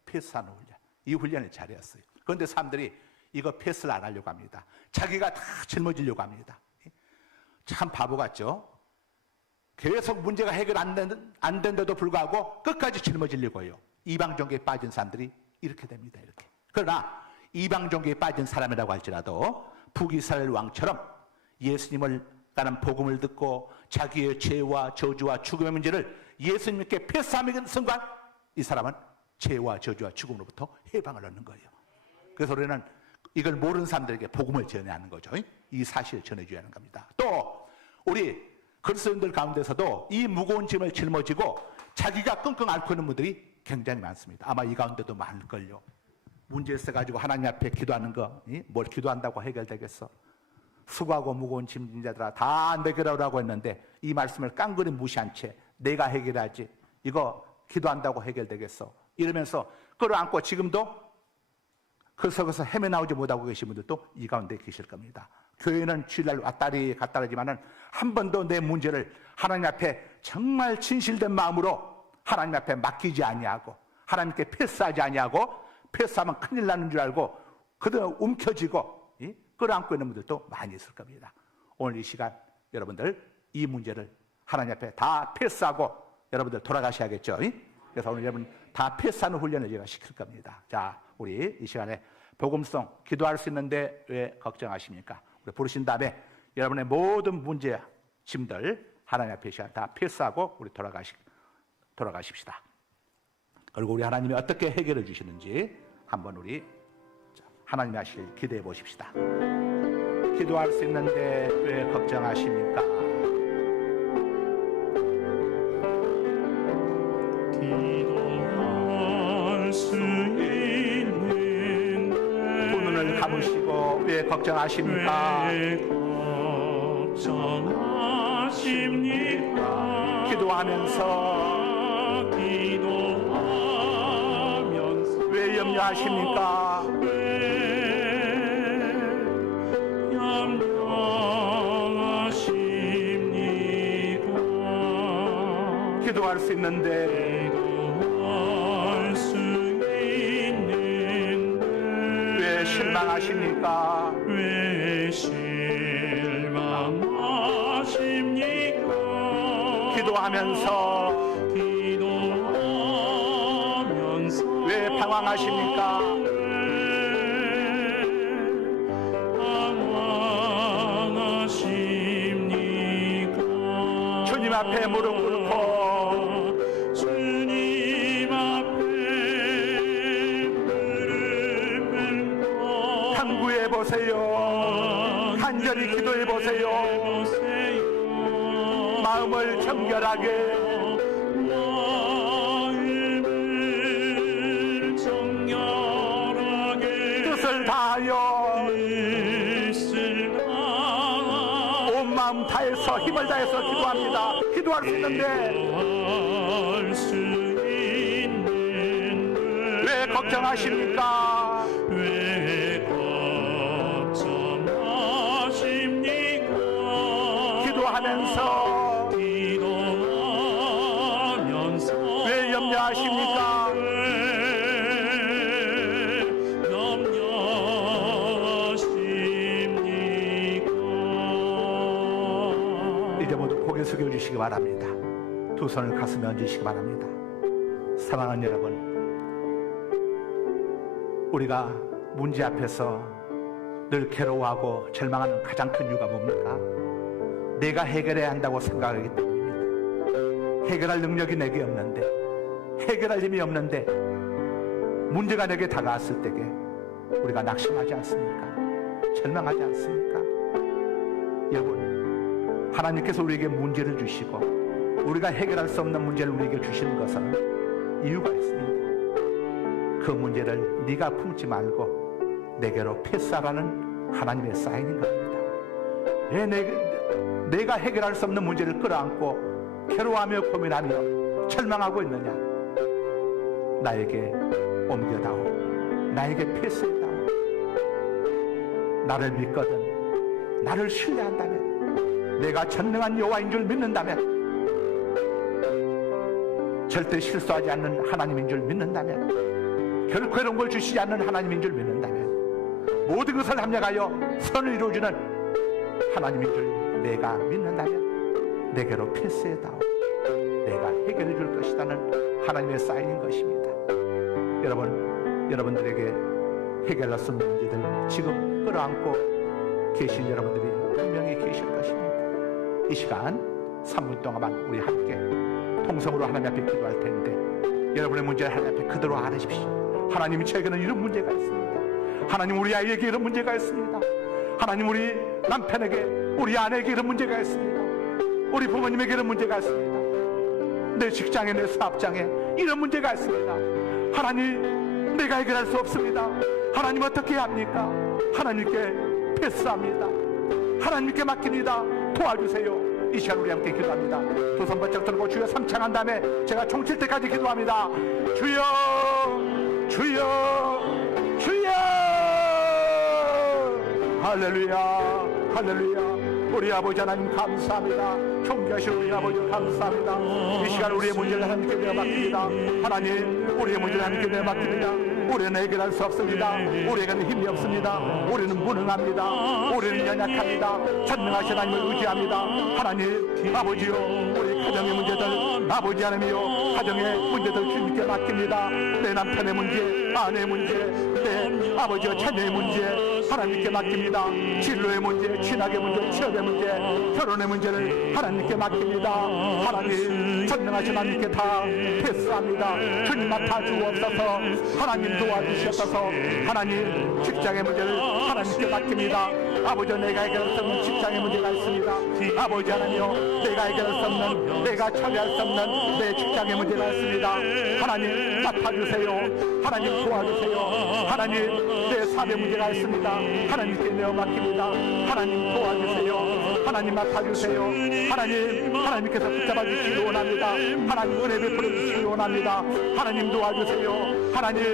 패스하는 훈련. 이 훈련을 잘했어요. 그런데 사람들이 이거 패스를 안 하려고 합니다. 자기가 다 짊어지려고 합니다. 참 바보 같죠? 계속 문제가 해결 안 된데도 불구하고 끝까지 짊어지려고 해요. 이방 종교에 빠진 사람들이 이렇게 됩니다. 이렇게. 그러나 이방 종교에 빠진 사람이라고 할지라도 북이스라엘 왕처럼 예수님을 가는 복음을 듣고 자기의 죄와 저주와 죽음의 문제를 예수님께 패스하는 순간 이 사람은 죄와 저주와 죽음으로부터 해방을 얻는 거예요. 그래서 우리는 이걸 모르는 사람들에게 복음을 전해야 하는 거죠. 이 사실을 전해줘야 하는 겁니다. 또 우리 그리스도인들 가운데서도 이 무거운 짐을 짊어지고 자기가 끙끙 앓고 있는 분들이 굉장히 많습니다. 아마 이 가운데도 많을걸요. 문제 있어가지고 하나님 앞에 기도하는 거, 뭘 기도한다고 해결되겠어? 수고하고 무거운 짐진 자들아 다 내게로 오라고 했는데 이 말씀을 깡그리 무시한 채 내가 해결하지, 이거 기도한다고 해결되겠어? 이러면서 끌어안고 지금도 그 속에서 헤매나오지 못하고 계신 분들도 이 가운데 계실 겁니다. 교회는 주일날 왔다리 갔다리지만은 한 번도 내 문제를 하나님 앞에 정말 진실된 마음으로 하나님 앞에 맡기지 아니하고 하나님께 패스하지 아니하고, 패스하면 큰일 나는 줄 알고 그대로 움켜쥐고 끌어안고 있는 분들도 많이 있을 겁니다. 오늘 이 시간 여러분들 이 문제를 하나님 앞에 다 패스하고 여러분들 돌아가셔야겠죠. 그래서 오늘 여러분 다 패스하는 훈련을 제가 시킬 겁니다. 자, 우리 이 시간에 복음성 기도할 수 있는데 왜 걱정하십니까? 우리 부르신 다음에 여러분의 모든 문제, 짐들 하나님 앞에 다 패스하고 우리 돌아가십시다. 그리고 우리 하나님이 어떻게 해결해 주시는지 한번 우리 하나님이 하실 기대해 보십시다. 기도할 수 있는데 왜 걱정하십니까? 기도할 수 있는 두 눈을 감으시고 왜 걱정하십니까? 왜 걱정하십니까? 기도하면서 왜 염려하십니까? 기도할 수 있는데 왜 실망하십니까? 왜 실망하십니까? 기도하면서 방황하십니까? 주님 앞에 무릎 꿇고 주님 앞에 무릎 꿇고 간구해 보세요. 간절히 기도해 보세요. 마음을 정결하게 마음을 정결하게 뜻을 다하여 온 마음 다해서 힘을 다해서 기도합니다. 기도할 수 있는데 할 수 있는데 왜 걱정하십니까? 왜 걱정하십니까? 기도하면서 기도하면서 왜 염려하십니까? 왜 염려하십니까? 이제 모두 고개 숙여주시기 바랍니다. 두 손을 가슴에 얹으시기 바랍니다. 사랑하는 여러분, 우리가 문제 앞에서 늘 괴로워하고 절망하는 가장 큰 이유가 뭡니까? 내가 해결해야 한다고 생각하기 때문입니다. 해결할 능력이 내게 없는데, 해결할 힘이 없는데, 문제가 내게 다가왔을 때에 우리가 낙심하지 않습니까? 절망하지 않습니까? 여러분, 하나님께서 우리에게 문제를 주시고 우리가 해결할 수 없는 문제를 우리에게 주시는 것은 이유가 있습니다. 그 문제를 네가 품지 말고 내게로 패스하라는 하나님의 사인인 겁니다. 왜 내가 해결할 수 없는 문제를 끌어안고 괴로워하며 고민하며 절망하고 있느냐? 나에게 옮겨다오. 나에게 패스해다오. 나를 믿거든, 나를 신뢰한다면, 내가 전능한 여호와인 줄 믿는다면, 절대 실수하지 않는 하나님인 줄 믿는다면, 결코 이런 걸 주시지 않는 하나님인 줄 믿는다면, 모든 것을 합력하여 선을 이루어주는 하나님인 줄 내가 믿는다면 내게로 패스해다오. 내가 해결해 줄 것이라는 하나님의 사인인 것입니다. 여러분들에게 해결할 수 없는 문제들 지금 끌어안고 계신 여러분들이 분명히 계실 것입니다. 이 시간 3분 동안만 우리 함께 통성으로 하나님 앞에 기도할 텐데, 여러분의 문제를 하나님 앞에 그대로 안으십시오. 하나님이 저에게는 이런 문제가 있습니다. 하나님, 우리 아이에게 이런 문제가 있습니다. 하나님, 우리 남편에게, 우리 아내에게 이런 문제가 있습니다. 우리 부모님에게 이런 문제가 있습니다. 내 직장에, 내 사업장에 이런 문제가 있습니다. 하나님, 내가 해결할 수 없습니다. 하나님, 어떻게 해야 합니까? 하나님께 패스합니다. 하나님께 맡깁니다. 도와주세요. 이 시간 우리 함께 기도합니다. 두 손 번쩍 들고 주여 삼창한 다음에 제가 종칠 때까지 기도합니다. 주여, 주여, 주여. 할렐루야, 할렐루야. 우리 아버지 하나님 감사합니다. 존귀하신 우리 아버지 감사합니다. 이 시간 우리의 문제를 하나님께 내어 맡깁니다. 하나님, 우리의 문제를 하나님께 내어 맡깁니다. 우리는 해결할 수 없습니다. 우리에게는 힘이 없습니다. 우리는 무능합니다. 우리는 연약합니다. 전능하신 하나님을 의지합니다. 하나님 아버지요, 우리 가정의 문제들 아버지 하나님이요, 가정의 문제들 주님께 맡깁니다. 내 남편의 문제, 아내의 문제, 내 아버지와 자녀의 문제 하나님께 맡깁니다. 진로의 문제, 신학의 문제, 취업의 문제, 결혼의 문제를 하나님께 맡깁니다. 하나님, 전능하신 하나님께 다 패스합니다. 주님 맡아 주옵소서. 하나님 도와주시옵소서. 하나님, 직장의 문제를 하나님께 맡깁니다. 아버지, 내가 해결할 수 없는 직장의 문제가 있습니다. 아버지 하나님요, 내가 해결할 수 없는, 내가 처리할 수 없는 내 직장의 문제가 있습니다. 하나님, 맡아주세요. 하나님, 도와주세요. 하나님, 내 삶의 문제가 있습니다. 하나님께 내어 맡깁니다. 하나님, 도와주세요. 하나님, 맡아주세요. 하나님, 하나님께서 붙잡아 주시기 원합니다. 하나님, 은혜 베풀어 주시기 원합니다. 하나님, 도와주세요. 하나님,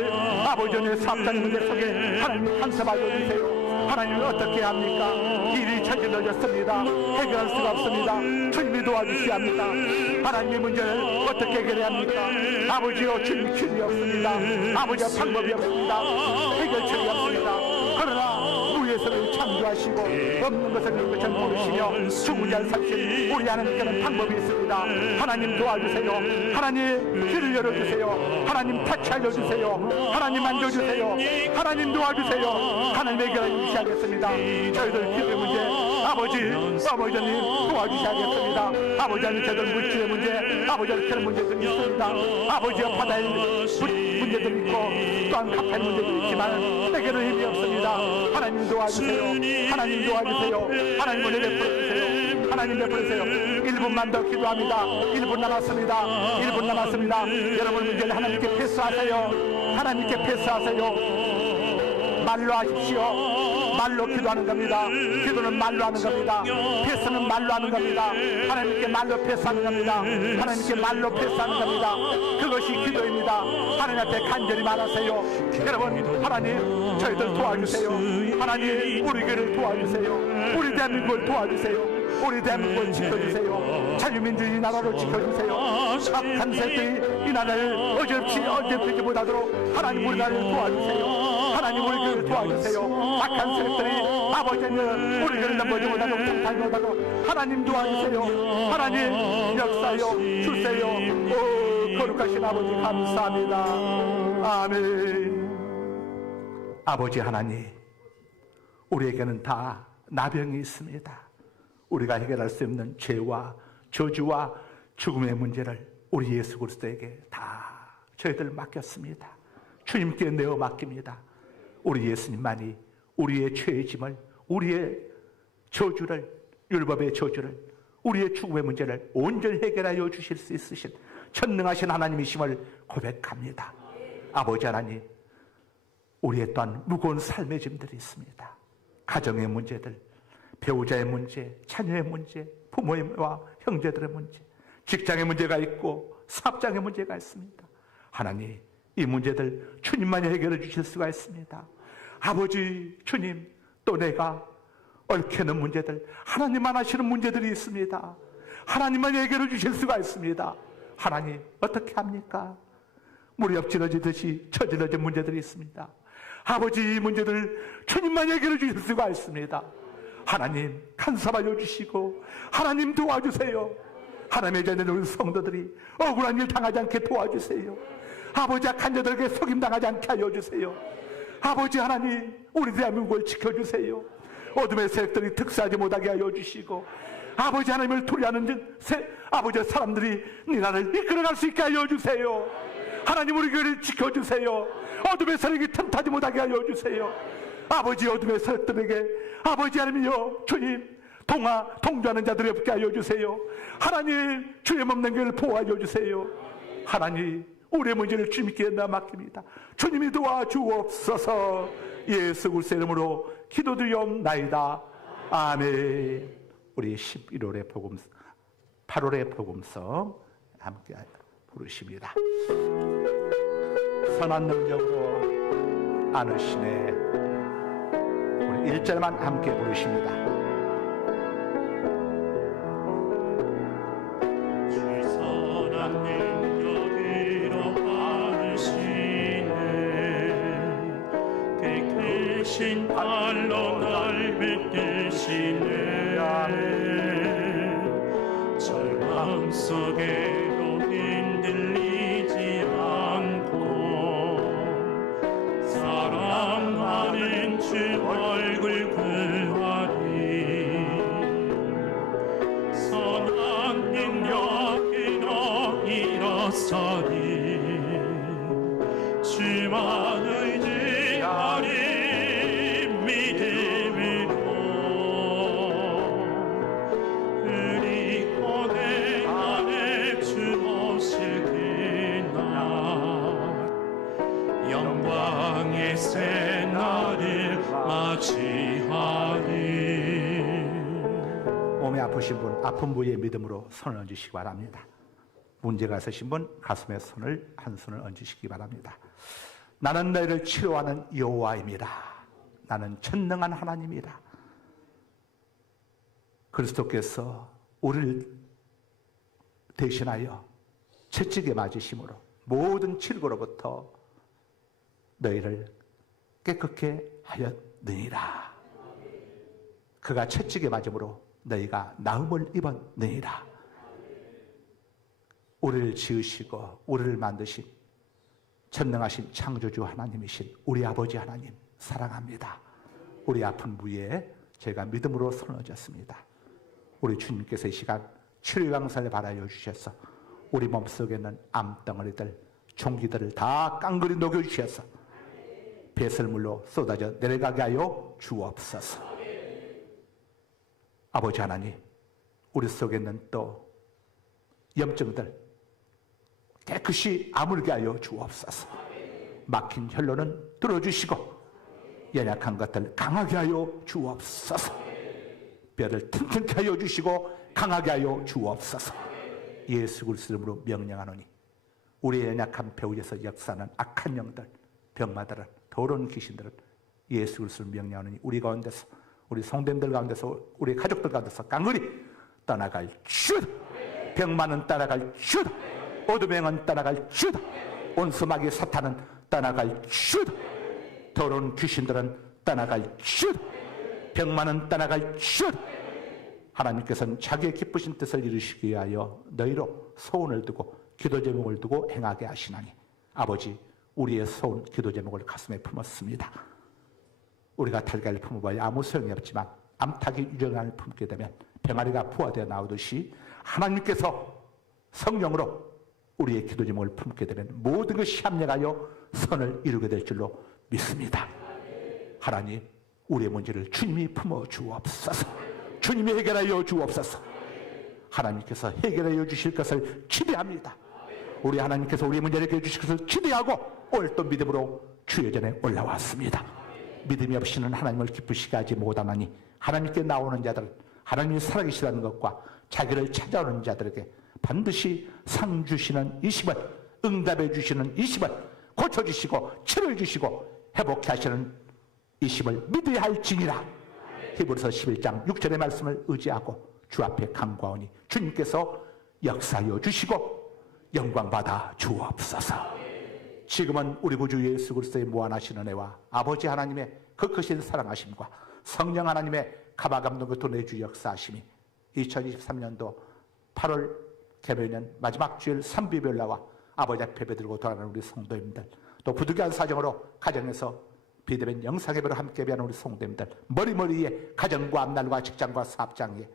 아버지, 내 사업장의 문제 속에 하나님 간섭하여 주세요. 하나님은 어떻게 합니까? 일이 저질러졌습니다. 해결할 수가 없습니다. 주님이 도와주셔야 합니다. 하나님의 문제를 어떻게 해결해야 합니까? 아버지요, 주님 길이 없습니다. 아버지와 방법이 없습니다. 해결책이 없습니다. 그러나 우리의 세상을 창조하시고 없는 것을 있는 것처럼 모르시며 죽은 자를 살리신 우리 하나님께는 방법이 있습니다. 하나님 도와주세요. 하나님 길을 열어주세요. 하나님 타치 알려주세요. 하나님 만져주세요. 하나님 도와주세요. 하나님에게 유시하겠습니다. 저희들 기도의 문제 아버지 하나님 도와주셔야겠습니다. 아버지 하나님 저희들 물질의 문제 아버지 하나님 그런 문제들이 있습니다. 아버지와 바다의 문제도 있고 또한 각하의 문제도 있지만 내게는 힘이 없습니다. 하나님 도와주세요. 하나님 도와주세요. 하나님 은혜 베풀어주세요. 하나님 베풀으세요. 1분만 더 기도합니다. 1분 남았습니다. 1분 남았습니다. 여러분 문제는 하나님께 패스하세요. 하나님께 패스하세요. 말로 하십시오. 말로 기도하는 겁니다. 기도는 말로 하는 겁니다. 패스는 말로 하는 겁니다. 하나님께 말로 패스하는 겁니다. 하나님께 말로 패스하는 겁니다. 그것이 기도입니다. 하나님 앞에 간절히 말하세요. 여러분 하나님 저희들 도와주세요. 하나님 우리 교회를 도와주세요. 우리 대한민국을 도와주세요. 우리 대한민국을 지켜주세요. 자유민주주의 나라로 지켜주세요. 악한 세력들이 이 나라를 어지럽히지 못하도록 하나님 우리 나라를 도와주세요. 하나님 우리 교회를 도와주세요. 악한 세력들이 아버지는 우리 교회를 넘보지 못하도록 통탄 못하도록 하나님 도와주세요. 하나님 역사요 주세요. 오 거룩하신 아버지 감사합니다. 아멘. 아버지 하나님 우리에게는 다 나병이 있습니다. 우리가 해결할 수 없는 죄와 저주와 죽음의 문제를 우리 예수 그리스도에게 다 저희들 맡겼습니다. 주님께 내어 맡깁니다. 우리 예수님만이 우리의 죄의 짐을, 우리의 저주를, 율법의 저주를, 우리의 죽음의 문제를 온전히 해결하여 주실 수 있으신 전능하신 하나님이심을 고백합니다. 아버지 하나님, 우리의 또한 무거운 삶의 짐들이 있습니다. 가정의 문제들, 배우자의 문제, 자녀의 문제, 부모와 형제들의 문제, 직장의 문제가 있고 사업장의 문제가 있습니다. 하나님, 이 문제들 주님만이 해결해 주실 수가 있습니다. 아버지 주님, 또 내가 얽혀있는 문제들, 하나님만 하시는 문제들이 있습니다. 하나님만이 해결해 주실 수가 있습니다. 하나님 어떻게 합니까? 물이 엎질러지듯이 저질러진 문제들이 있습니다. 아버지, 이 문제들 주님만이 해결해 주실 수가 있습니다. 하나님 간섭하여 주시고 하나님 도와주세요. 하나님의 자녀들 우리 성도들이 억울한 일 당하지 않게 도와주세요. 아버지, 악한 자들에게 속임당하지 않게 하여 주세요. 아버지 하나님, 우리 대한민국을 지켜주세요. 어둠의 세력들이 특사하지 못하게 하여 주시고 아버지 하나님을 토리하는 아버지 사람들이 이 나라를 이끌어갈 수 있게 하여 주세요. 하나님 우리 교회를 지켜주세요. 어둠의 세력이 틈타지 못하게 하여 주세요. 아버지, 어둠의 세력들에게 아버지 하나님이여 주님 동조하는 자들이 없게 하여 주세요. 하나님 주님 없는 교회를 보호하여 주세요. 하나님 우리의 문제를 주님께 맡깁니다. 주님이 도와주옵소서. 예수 그리스도의 이름으로 기도드리옵나이다. 아멘. 우리 11월의 복음서 8월의 복음서 함께 부르십니다. 선한 능력으로 안으시네. 우리 1절만 함께 부르십니다. 선한 능력으로 안으시네. 깨끗신 발로 날 붙드시네. 절망 속에도 흔들리지 않고 사랑하는 주 얼굴 구하리. 선한 능력으로 일어서리. 주만 의지하리. 믿음으로 우리 고대 안에 주 오실 그날 영광의 새날을 맞이하리. 몸이 아프신 분, 아픈 부위에 믿음으로 손을 얹으시기 바랍니다. 문제가 있으신 분, 가슴에 한 손을 얹으시기 바랍니다. 나는 너희를 치료하는 여호와입니다. 나는 전능한 하나님이다. 그리스도께서 우리를 대신하여 채찍에 맞으심으로 모든 질고로부터 너희를 깨끗게 하였느니라. 그가 채찍에 맞음으로 너희가 나음을 입었느니라. 우리를 지으시고 우리를 만드신 전능하신 창조주 하나님이신 우리 아버지 하나님 사랑합니다. 우리 아픈 부위에 제가 믿음으로 손을 얹었습니다. 우리 주님께서 이 시간 치료 강사를 바라여 주셔서 우리 몸속에 있는 암덩어리들, 종기들을 다 깡그리 녹여주셔서 배설물로 쏟아져 내려가게 하여 주옵소서. 아버지 하나님, 우리 속에 있는 또 염증들 깨끗이 아물게 하여 주옵소서. 막힌 혈로는 뚫어주시고 연약한 것들 강하게 하여 주옵소서. 뼈를 튼튼케 하여 주시고 강하게 하여 주옵소서. 예수 그리스도 이름으로 명령하노니 우리의 연약한 배후에서 역사하는 악한 영들, 병마들은, 더러운 귀신들은 예수 그리스도를 명령하노니 우리 가운데서, 우리 성도님들 가운데서, 우리 가족들 가운데서 깡그리 떠나갈 주다. 병마는 떠나갈 주다. 어둠의 영은 떠나갈 주다. 온수마귀 사탄은 떠나갈 주다. 더러운 귀신들은 떠나갈 주다. 병마는 떠나갈 주다. 하나님께서는 자기의 기쁘신 뜻을 이루시기 위하여 너희로 소원을 두고 기도 제목을 두고 행하게 하시나니 아버지, 우리의 소원 기도 제목을 가슴에 품었습니다. 우리가 달걀을 품어봐야 아무 소용이 없지만 암탉이 유정을 품게 되면 병아리가 부화되어 나오듯이 하나님께서 성령으로 우리의 기도 제목을 품게 되면 모든 것이 합력하여 선을 이루게 될 줄로 믿습니다. 하나님, 우리의 문제를 주님이 품어 주옵소서. 주님이 해결하여 주옵소서. 하나님께서 해결하여 주실 것을 기대합니다. 우리 하나님께서 우리의 문제를 해결해 주실 것을 기대하고 오늘 또 믿음으로 주의 전에 올라왔습니다. 믿음이 없이는 하나님을 기쁘시게 하지 못하나니 하나님께 나오는 자들, 하나님이 살아계시다는 것과 자기를 찾아오는 자들에게 반드시 상 주시는 이 시간, 응답해 주시는 이 시간, 고쳐주시고 치료해 주시고 회복해 하시는 이 시을 믿어야 할지니라. 히브리서 11장 6절의 말씀을 의지하고 주 앞에 간구하오니 주님께서 역사하여 주시고 영광 받아 주옵소서. 지금은 우리 구주 예수 그리스도의 무한하신 은혜와 아버지 하나님의 그 크신 사랑하심과 성령 하나님의 가마감동과 내주 역사하심이 2023년도 8월 개묘년 마지막 주일 삼비별라와 아버지 앞에 배들고 돌아가는 우리 성도님들, 또 부득이한 사정으로 가정에서 비대면 영상예배로 함께 예배하는 우리 성도님들, 머리머리에 가정과 앞날과 직장과 사업장에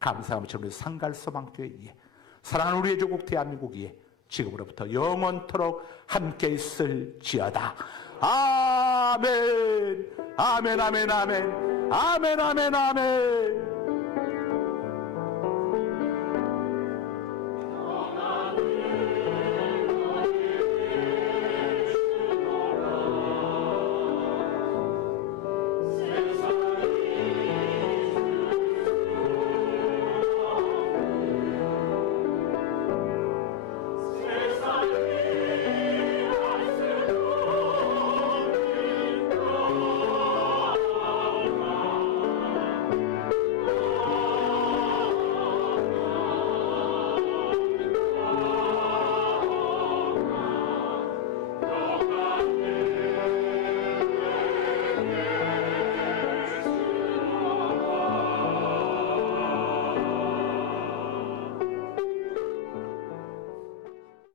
감사함처럼 우리 상갈소망교회에 사랑하는 우리의 조국 대한민국에 지금으로부터 영원토록 함께 있을지어다. 아멘. 아멘. 아멘. 아멘. 아멘. 아멘. 아멘.